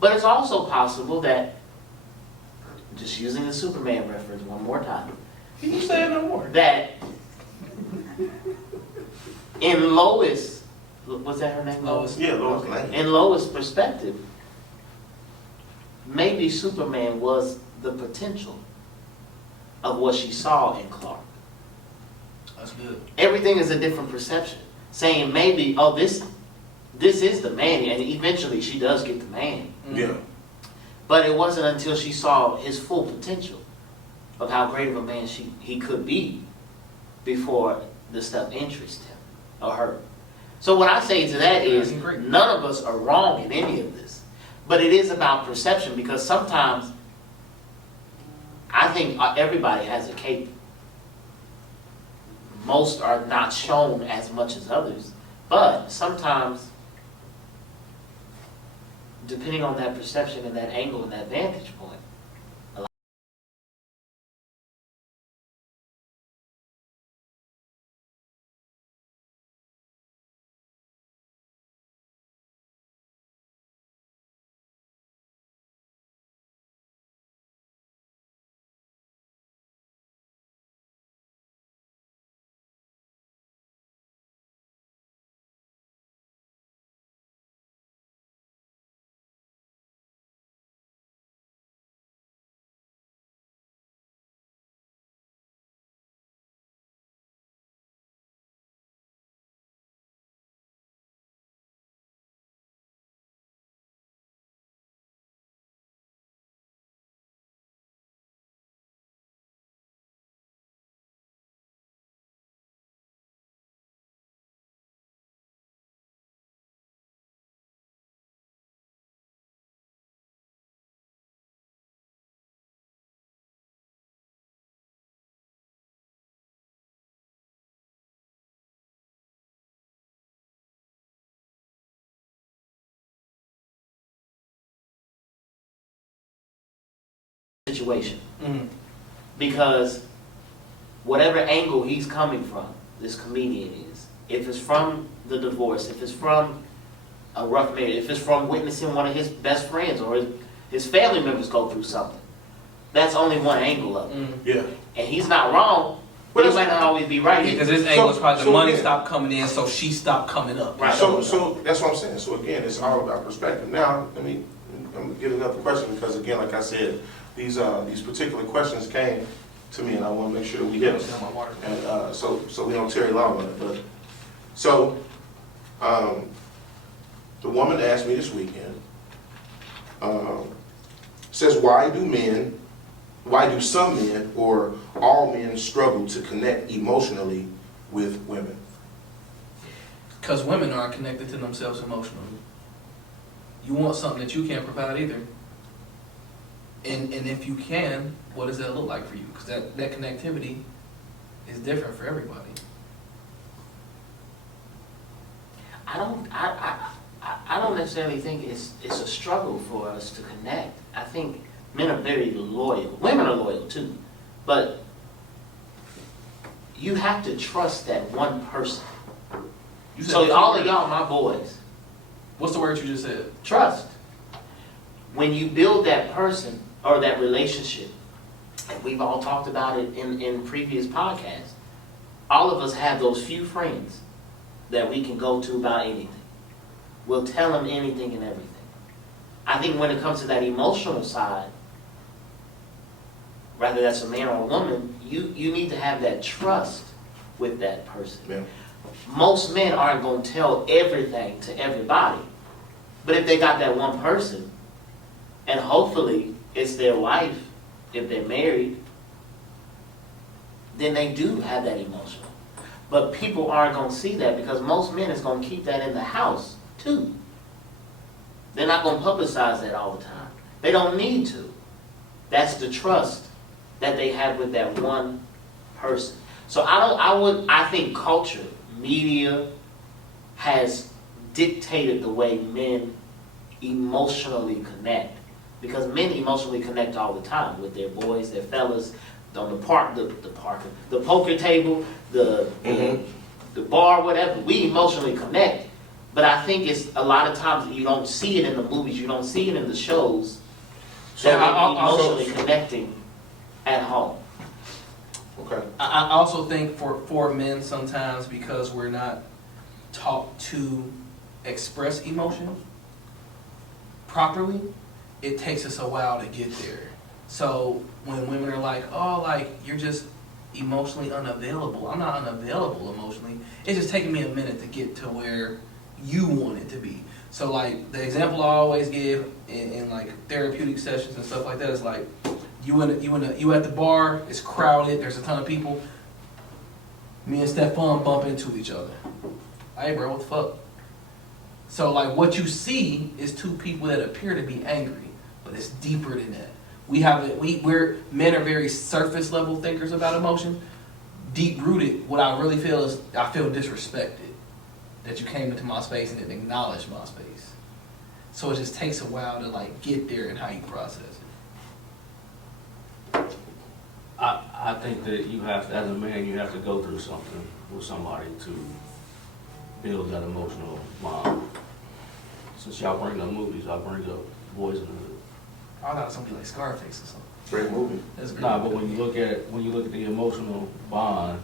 but it's also possible that, just using the Superman reference one more time, Can you say it no more? that in Lois, what's that her name? Lois. Yeah, Lois Lane. In Lois' perspective, maybe Superman was the potential of what she saw in Clark. That's good. Everything is a different perception. Saying maybe, oh, this is the man, and eventually she does get the man. Yeah. But it wasn't until she saw his full potential of how great of a man he could be before the stuff interested him or her. So what I say to that is, none of us are wrong in any of this. But it is about perception, because sometimes I think everybody has a cape. Most are not shown as much as others, but sometimes, depending on that perception and that angle and that vantage point, situation. Mm. Because whatever angle he's coming from, this comedian is, if it's from the divorce, if it's from a rough marriage, if it's from witnessing one of his best friends or his family members go through something, that's only one angle of it. Mm. Yeah. And he's not wrong, but he might not always be right. Because his angle is probably the so money again- stopped coming in, so she stopped coming up. Right. So that's what I'm saying. So again, it's all about perspective. Now, I'm gonna get another question, because again, like I said, these particular questions came to me, and I want to make sure that we hit them. My water. And so we don't tarry long on it. But so the woman asked me this weekend, says, why do some men or all men struggle to connect emotionally with women? Because women aren't connected to themselves emotionally. You want something that you can't provide either. And if you can, what does that look like for you? Because that connectivity is different for everybody. I don't necessarily think it's a struggle for us to connect. I think men are very loyal. Women are loyal too. But you have to trust that one person. You said So the all word. of y'all, my boys, What's the word you just said? trust. When you build that person or that relationship, and we've all talked about it in previous podcasts, all of us have those few friends that we can go to about anything. We'll tell them anything and everything. I think when it comes to that emotional side, whether that's a man or a woman, you need to have that trust with that person. Yeah. Most men aren't going to tell everything to everybody. But if they got that one person, and hopefully it's their wife, if they're married, then they do have that emotional. But people aren't going to see that, because most men is going to keep that in the house too. They're not going to publicize that all the time. They don't need to. That's the trust that they have with that one person. So I think culture, media has dictated the way men emotionally connect. Because men emotionally connect all the time with their boys, their fellas, on the poker table, the bar, whatever, we emotionally connect. But I think it's a lot of times you don't see it in the movies, you don't see it in the shows. So Yeah, we're emotionally connecting at home. Okay. I also think for men sometimes, because we're not taught to express emotion properly, it takes us a while to get there. So when women are like, oh, like, you're just emotionally unavailable. I'm not unavailable emotionally. It's just taking me a minute to get to where you want it to be. So like the example I always give in like therapeutic sessions and stuff like that is like, you at the bar, it's crowded, there's a ton of people. Me and Stephon bump into each other. Hey bro, what the fuck? So like what you see is two people that appear to be angry, but it's deeper than that. We're men are very surface level thinkers about emotion. Deep rooted, what I really feel is I feel disrespected that you came into my space and didn't acknowledge my space. So it just takes a while to like get there and how you process it. I think that you have to, as a man, you have to go through something with somebody to build that emotional bond. Since y'all bring up movies, I bring up Boys in the Hood. I thought it was something like Scarface or something. Great movie. That's great. Nah, but when you look at the emotional bond,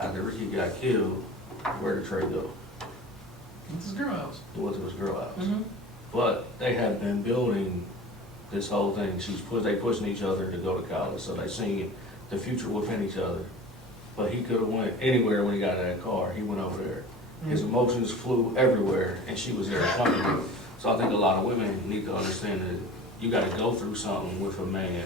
after Ricky got killed, where did Trey go? It's his girl house. He went to his girl house. Mm-hmm. But they have been building this whole thing. They pushing each other to go to college, so they seen the future within each other. But he could have went anywhere when he got in that car. He went over there. His emotions flew everywhere, and she was there accompanying him. So I think a lot of women need to understand that you got to go through something with a man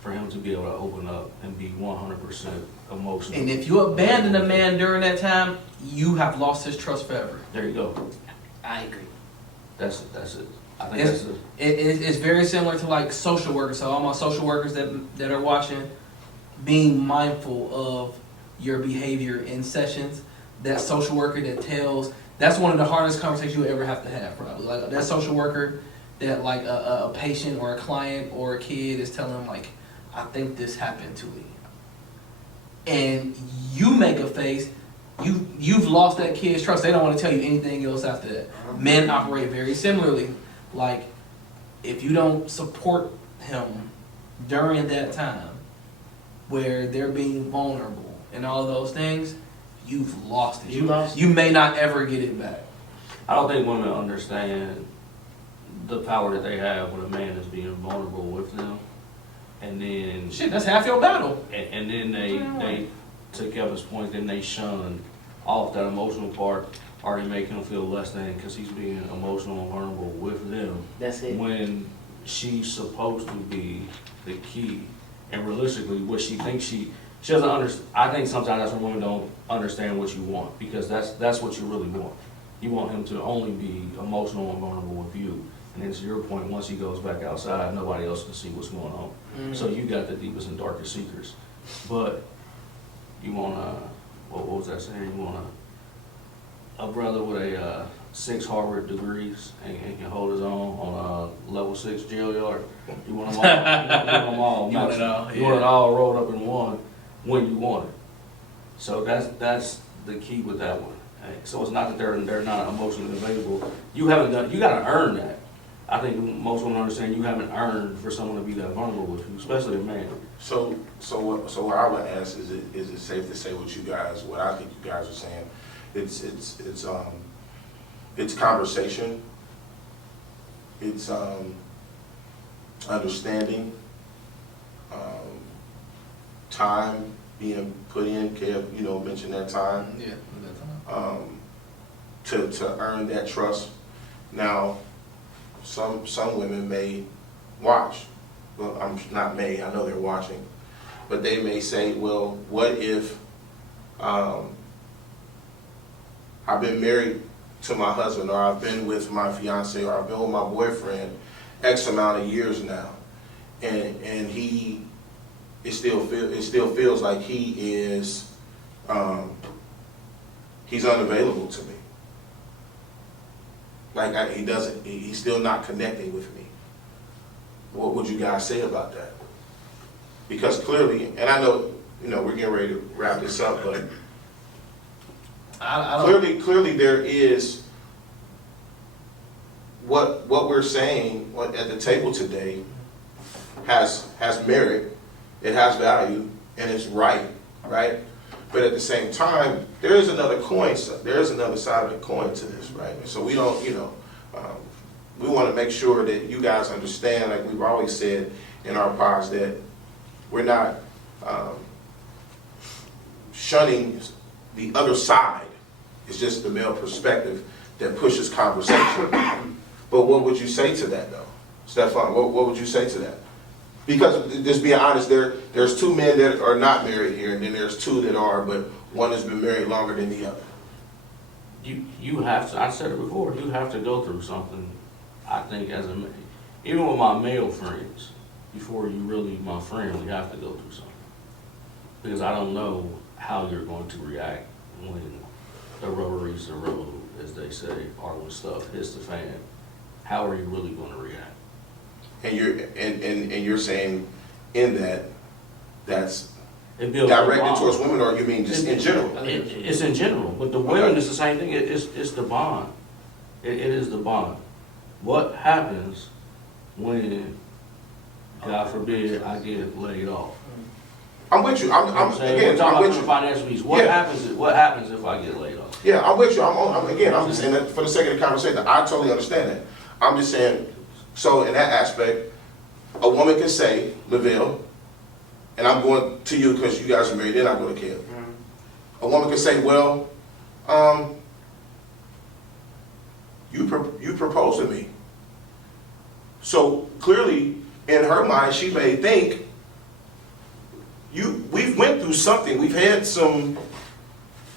for him to be able to open up and be 100% emotional. And if you abandon a man during that time, you have lost his trust forever. There you go. I agree. That's it. I think that's it. It's very similar to like social workers. So all my social workers that are watching, being mindful of your behavior in sessions. That social worker that tells, that's one of the hardest conversations you ever have to have, probably. Like that social worker that like a patient or a client or a kid is telling them like, I think this happened to me. And you make a face, you've lost that kid's trust. They don't want to tell you anything else after that. Men operate very similarly. Like, if you don't support him during that time where they're being vulnerable and all of those things, you've lost it. You may not ever get it back. I don't think women understand the power that they have when a man is being vulnerable with them. And then Shit, that's half your battle. and then they to Kevin's point, then they shun off that emotional part, or they make him feel less than because he's being emotional and vulnerable with them. That's it. When she's supposed to be the key, and realistically, what she thinks she doesn't understand. I think sometimes that's when women don't understand what you want, because that's what you really want. You want him to only be emotional and vulnerable with you. And then to your point, once he goes back outside, nobody else can see what's going on. So you got the deepest and darkest secrets. But you want what was that saying? You want a brother with a 6 Harvard degrees and can hold his own on a level 6 jail yard. You want them all. You want them all. You want it all, You want it all rolled up in one when you want it. So that's the key with that one. So it's not that they're not emotionally available. You got to earn that. I think most women understand you haven't earned for someone to be that vulnerable with you, especially a man. So what I would ask is it safe to say what I think you guys are saying? It's conversation. It's understanding. Time being put in. Kev, mentioned that time. Yeah. To earn that trust. Now, some women may watch. Well, I know they're watching, but they may say, well, what if I've been married to my husband, or I've been with my fiance, or I've been with my boyfriend X amount of years now, and it still feels like he is he's unavailable to me. Like he's still not connecting with me. What would you guys say about that? Because clearly, and I know, we're getting ready to wrap this up, but I don't. clearly there is what we're saying at the table today has merit, it has value, and it's right? But at the same time, there is another side of the coin to this, right? So we don't, we want to make sure that you guys understand, like we've always said in our pods, that we're not shunning the other side. It's just the male perspective that pushes conversation. But what would you say to that, though? Stefan, what would you say to that? Because, just being honest, there's two men that are not married here, and then there's two that are, but one has been married longer than the other. You have to, I said it before, you have to go through something, I think, even with my male friends, before you really my friend, we have to go through something. Because I don't know how you're going to react when the rubber meets the road, as they say, or when stuff hits the fan. How are you really going to react? And you're saying in that's It builds a directed bond. towards women, or you mean just in general? It's in general, but the women is the same thing. It's the bond. It is the bond. What happens when, God forbid, I get laid off? I'm with you. We're talking I'm about with the you. financial piece. What Yeah. happens? What happens if I get laid off? Yeah, I'm with you. I'm just saying that for the sake of the conversation. I totally understand that. I'm just saying, so in that aspect, a woman can say, Lavelle, and I'm going to you because you guys are married, then I'm going to Kev. A woman can say, well, you proposed to me. So clearly, in her mind, she may think, we've went through something. We've had some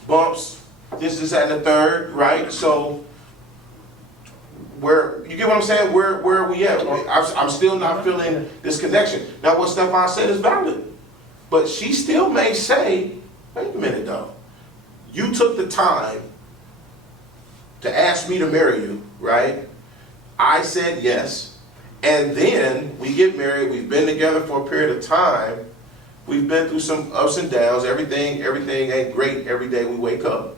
bumps, this, that, and the third, right? So, you get what I'm saying? Where are we at? I'm still not feeling this connection. Now, what Stefan said is valid. But she still may say, wait a minute, though. You took the time to ask me to marry you, right? I said yes. And then we get married. We've been together for a period of time. We've been through some ups and downs. Everything ain't great every day we wake up.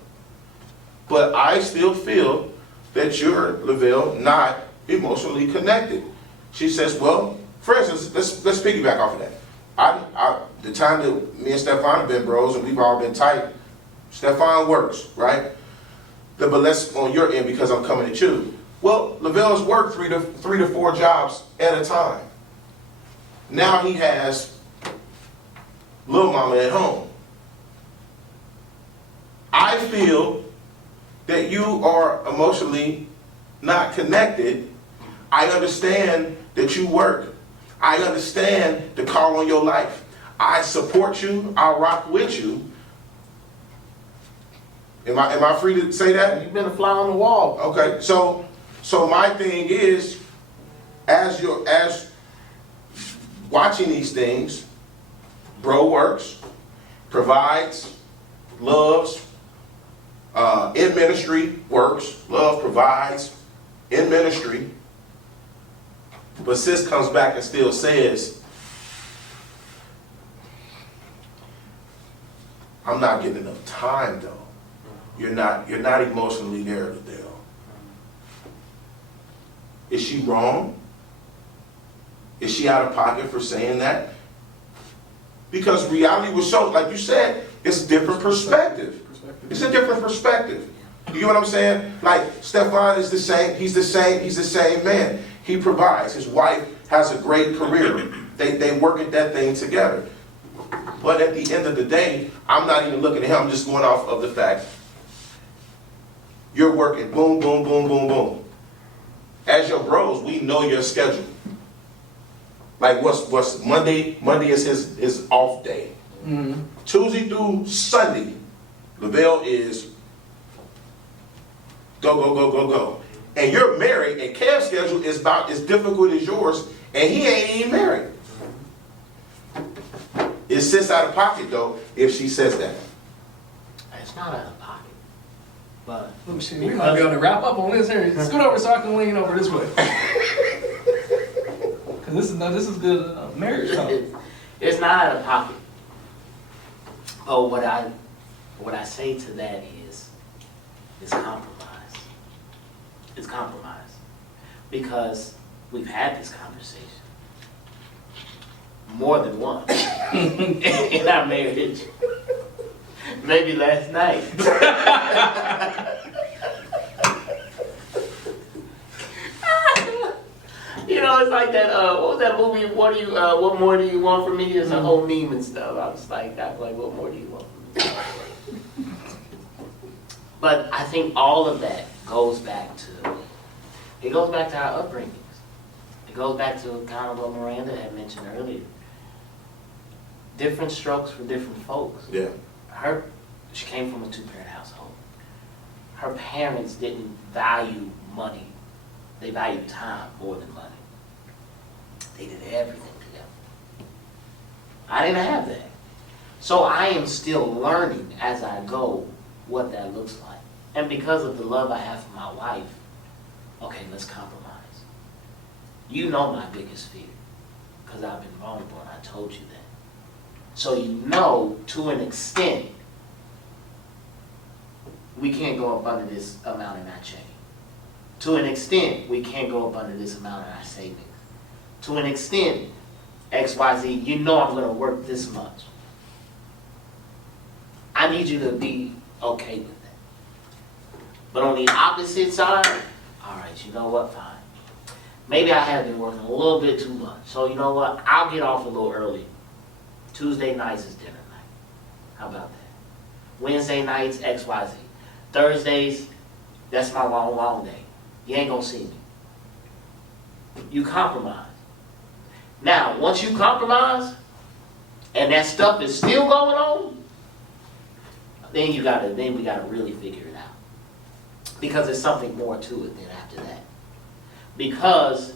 But I still feel that you're, Lavelle, not emotionally connected. She says, well, for instance, let's piggyback off of that. The time that me and Stefan have been bros and we've all been tight, Stefan works, right? But let's on your end, because I'm coming at you. Well, Lavelle's worked three to four jobs at a time. Now he has little mama at home. I feel that you are emotionally not connected. I understand that you work. I understand the call on your life. I support you. I'll rock with you. Am I free to say that? You've been a fly on the wall. Okay, so my thing is, as watching these things, bro works, provides, loves, in ministry works, love, provides, in ministry. But sis comes back and still says, I'm not getting enough time though. You're not emotionally there, Adele. Is she wrong? Is she out of pocket for saying that? Because reality will show, like you said, it's a different perspective. It's a different perspective. You get what I'm saying? Like, Stefan is the same, he's the same man. He provides. His wife has a great career. They work at that thing together. But at the end of the day, I'm not even looking at him, I'm just going off of the fact you're working, boom, boom, boom, boom, boom. As your bros, we know your schedule. Like what's Monday is his off day. Mm-hmm. Tuesday through Sunday, Lavelle is go. And you're married, and Kev's schedule is about as difficult as yours, and he ain't even married. It sits out of pocket though if she says that. It's not out of pocket. But We might be able to wrap up on this here. Scoot over so I can lean over this way. Cause this is good marriage talk. It's not out of pocket. Oh, what I say to that is compromise. It's compromise. Because we've had this conversation more than once in our marriage. Maybe last night. You know, it's like that, what was that movie, what more do you want from me? It's a whole meme and stuff. I'm like, what more do you want from me? But I think all of that goes back to our upbringings. It goes back to kind of what Miranda had mentioned earlier. Different strokes for different folks. Yeah. She came from a two-parent household. Her parents didn't value money. They valued time more than money. They did everything together. I didn't have that. So I am still learning as I go what that looks like. And because of the love I have for my wife, okay, let's compromise. You know my biggest fear, because I've been vulnerable and I told you that. So you know, to an extent, we can't go up under this amount in our checking. To an extent, we can't go up under this amount in our savings. To an extent, XYZ, you know I'm going to work this much. I need you to be okay with that. But on the opposite side, all right, you know what, fine. Maybe I have been working a little bit too much. So you know what, I'll get off a little early. Tuesday nights is dinner night. How about that? Wednesday nights, XYZ. Thursdays, that's my long day. You ain't gonna see me. You compromise. Now, once you compromise, and that stuff is still going on, then we gotta really figure it out. Because there's something more to it than after that. Because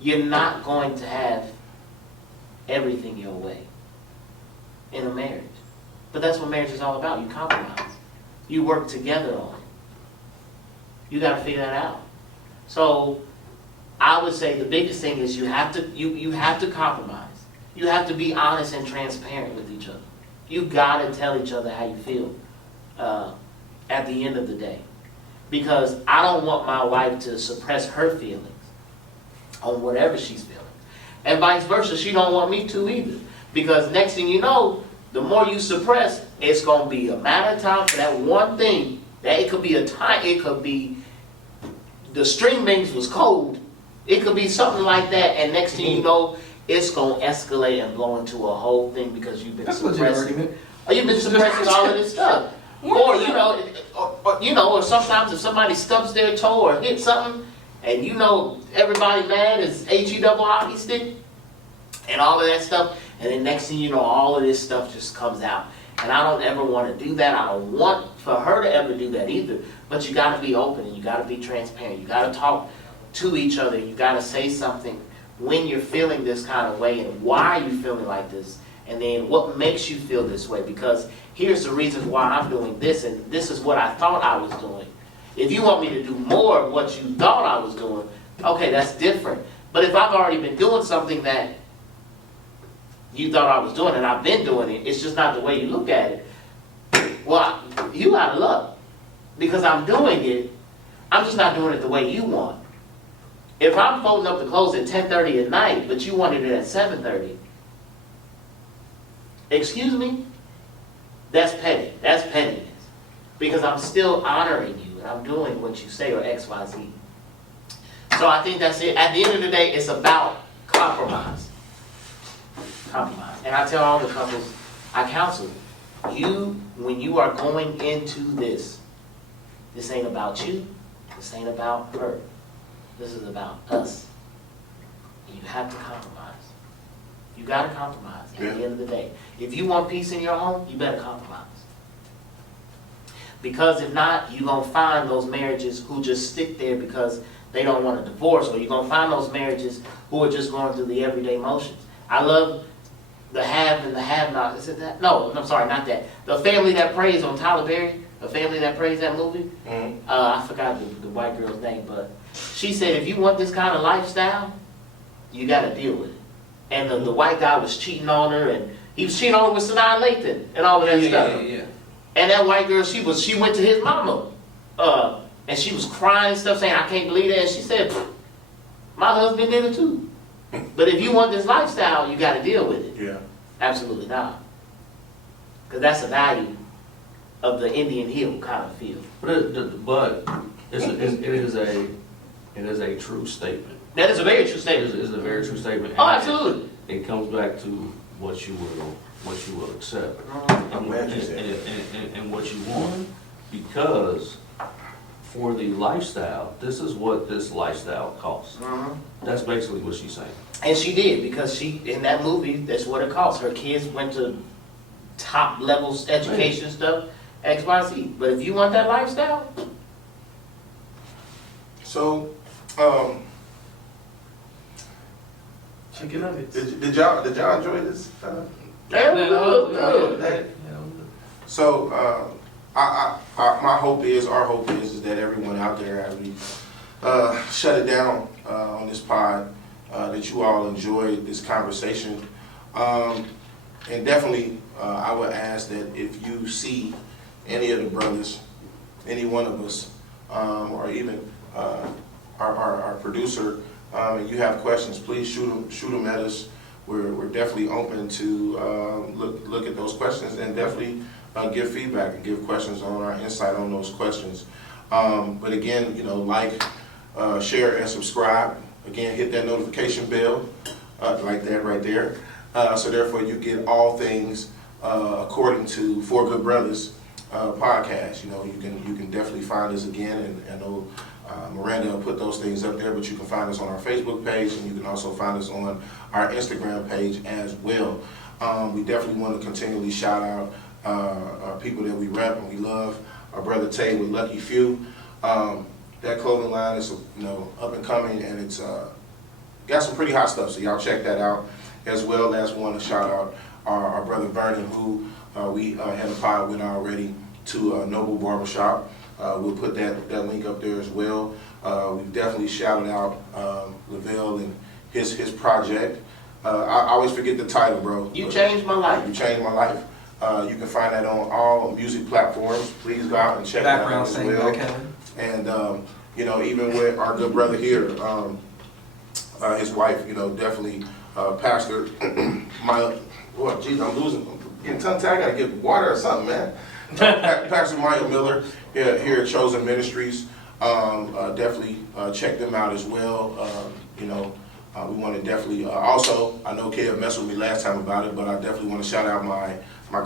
you're not going to have everything your way in a marriage. But that's what marriage is all about. You compromise. You work together on it. You got to figure that out. So I would say the biggest thing is you have to compromise. You have to be honest and transparent with each other. You got to tell each other how you feel at the end of the day. Because I don't want my wife to suppress her feelings on whatever she's feeling. And vice versa, she don't want me to either. Because next thing you know, the more you suppress, it's going to be a matter of time for that one thing. That it could be it could be the string beans was cold. It could be something like that, and next thing you know, it's going to escalate and blow into a whole thing because you've been suppressing. Or you've been suppressing all of this stuff. Or sometimes if somebody stubs their toe or hits something, and you know everybody mad is HE double hockey stick, and all of that stuff, and then next thing you know, all of this stuff just comes out. And I don't ever want to do that. I don't want for her to ever do that either. But you got to be open and you got to be transparent. You got to talk to each other. You got to say something when you're feeling this kind of way and why are you feeling like this. And then what makes you feel this way. Because here's the reason why I'm doing this and this is what I thought I was doing. If you want me to do more of what you thought I was doing, okay, that's different. But if I've already been doing something that you thought I was doing and I've been doing it, it's just not the way you look at it. Well, you out of luck. Because I'm doing it, I'm just not doing it the way you want. If I'm folding up the clothes at 10:30 at night, but you wanted it at 7:30, excuse me? That's petty. That's pettiness. Because I'm still honoring you and I'm doing what you say or X, Y, Z. So I think that's it. At the end of the day, it's about compromise. Compromise. And I tell all the couples I counsel, when you are going into this ain't about you, this ain't about her, this is about us. And you have to compromise. You gotta compromise at the end of the day. If you want peace in your home, you better compromise. Because if not, you're gonna find those marriages who just stick there because they don't want a divorce, or you're gonna find those marriages who are just going through the everyday motions. I love the have and the have not. Is it that? No, I'm sorry, not that. The Family That Prays on Tyler Perry. The Family That Prays, that movie. Mm-hmm. I forgot the white girl's name, but she said if you want this kind of lifestyle, you got to deal with it. and the white guy was cheating on her, and he was cheating on her with Sanaa Lathan and all of that stuff. Yeah. And that white girl, she went to his mama, and she was crying and stuff, saying, I can't believe that. And she said, my husband did it too. But if you want this lifestyle, you got to deal with it. Yeah. Absolutely not. Because that's the value of the Indian Hill kind of feel. But it is a true statement. That is a very true It statement. is a very true statement. Oh, And absolutely. It comes back to what you will accept. I'm glad you said And what you want. Because for the lifestyle, this is what this lifestyle costs. That's basically what she's saying. And she did, because in that movie, that's what it cost. Her kids went to top levels education stuff, X, Y, Z. But if you want that lifestyle, So, Chicken nuggets. did y'all enjoy this? that was good. That- So, our hope is that everyone out there, as we shut it down on this pod, that you all enjoyed this conversation. And definitely, I would ask that if you see any of the brothers, any one of us, or even our producer, and you have questions, please shoot them at us. We're definitely open to look at those questions and definitely give feedback and give questions on our insight on those questions. But again, like, share, and subscribe. Again, hit that notification bell, like that right there. So therefore, you get all things according to Four Good Brothers podcast. You can definitely find us again, and I know Miranda will put those things up there, but you can find us on our Facebook page, and you can also find us on our Instagram page as well. We definitely want to continually shout out people that we rep and we love. Our brother Tay with Lucky Few. That clothing line is up and coming, and it's got some pretty hot stuff, so y'all check that out. As well as want to shout out our brother Vernon, who we had a pod with already, to Noble Barbershop. We'll put that link up there as well. We've definitely shouted out Lavelle and his project. I always forget the title, bro. You changed my life. You changed my life. You can find that on all music platforms. Please go out and check that out Background as singer, well. Kevin. And even with our good brother here, his wife, definitely Pastor Maya. Boy, geez, I'm getting tongue tied. I gotta get water or something, man. Pastor Maya Miller here at Chosen Ministries. Definitely check them out as well. We want to definitely also. I know Kev messed with me last time about it, but I definitely want to shout out my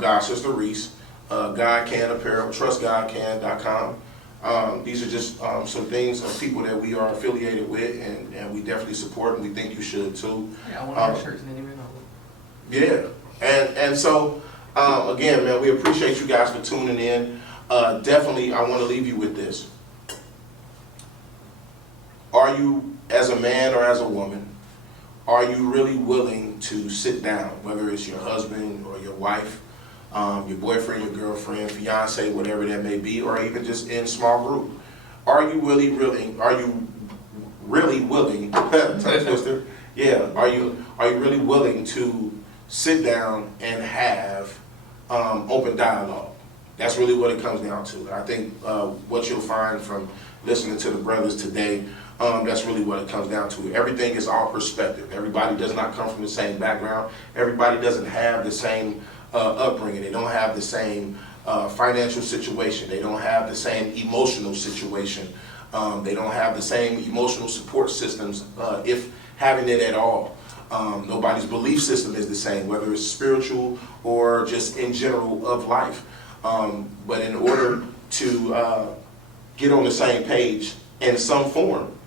god sister Reese, God Can Apparel, TrustGodCan.com. These are just some things of people that we are affiliated with, and we definitely support, and we think you should too. Yeah, I want our shirts and didn't even know. Yeah, and so again, man, we appreciate you guys for tuning in. Definitely, I want to leave you with this. Are you, as a man or as a woman, are you really willing to sit down, whether it's your husband or your wife, your boyfriend, your girlfriend, fiance, whatever that may be, or even just in small group? Are you really willing, tongue twister, yeah, are you really willing to sit down and have open dialogue? That's really what it comes down to. And I think what you'll find from listening to the brothers today, that's really what it comes down to. Everything is all perspective. Everybody does not come from the same background. Everybody doesn't have the same upbringing. They don't have the same financial situation. They don't have the same emotional situation. They don't have the same emotional support systems, if having it at all. Nobody's belief system is the same, whether it's spiritual or just in general of life. But in order to get on the same page in some form,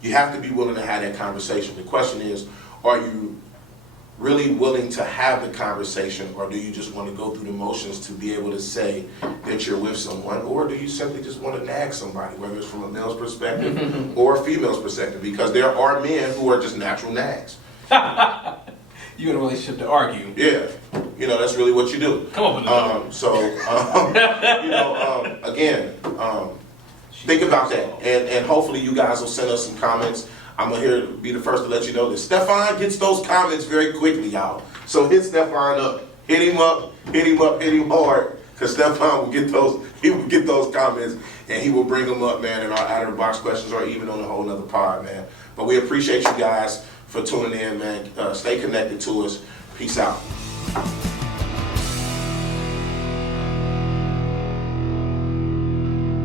you have to be willing to have that conversation. The question is, are you really willing to have the conversation, or do you just want to go through the motions to be able to say that you're with someone, or do you simply just want to nag somebody, whether it's from a male's perspective or a female's perspective? Because there are men who are just natural nags. You in a relationship to argue. Yeah, that's really what you do. Come on with Again, think about that, and hopefully you guys will send us some comments I'm gonna be the first to let you know that Stefan gets those comments very quickly, y'all. So hit Stefan up, hit him hard, because Stefan will get those comments, and he will bring them up, man, in our out of the box questions or even on a whole nother pod, man. But we appreciate you guys for tuning in, man. Stay connected to us. Peace out.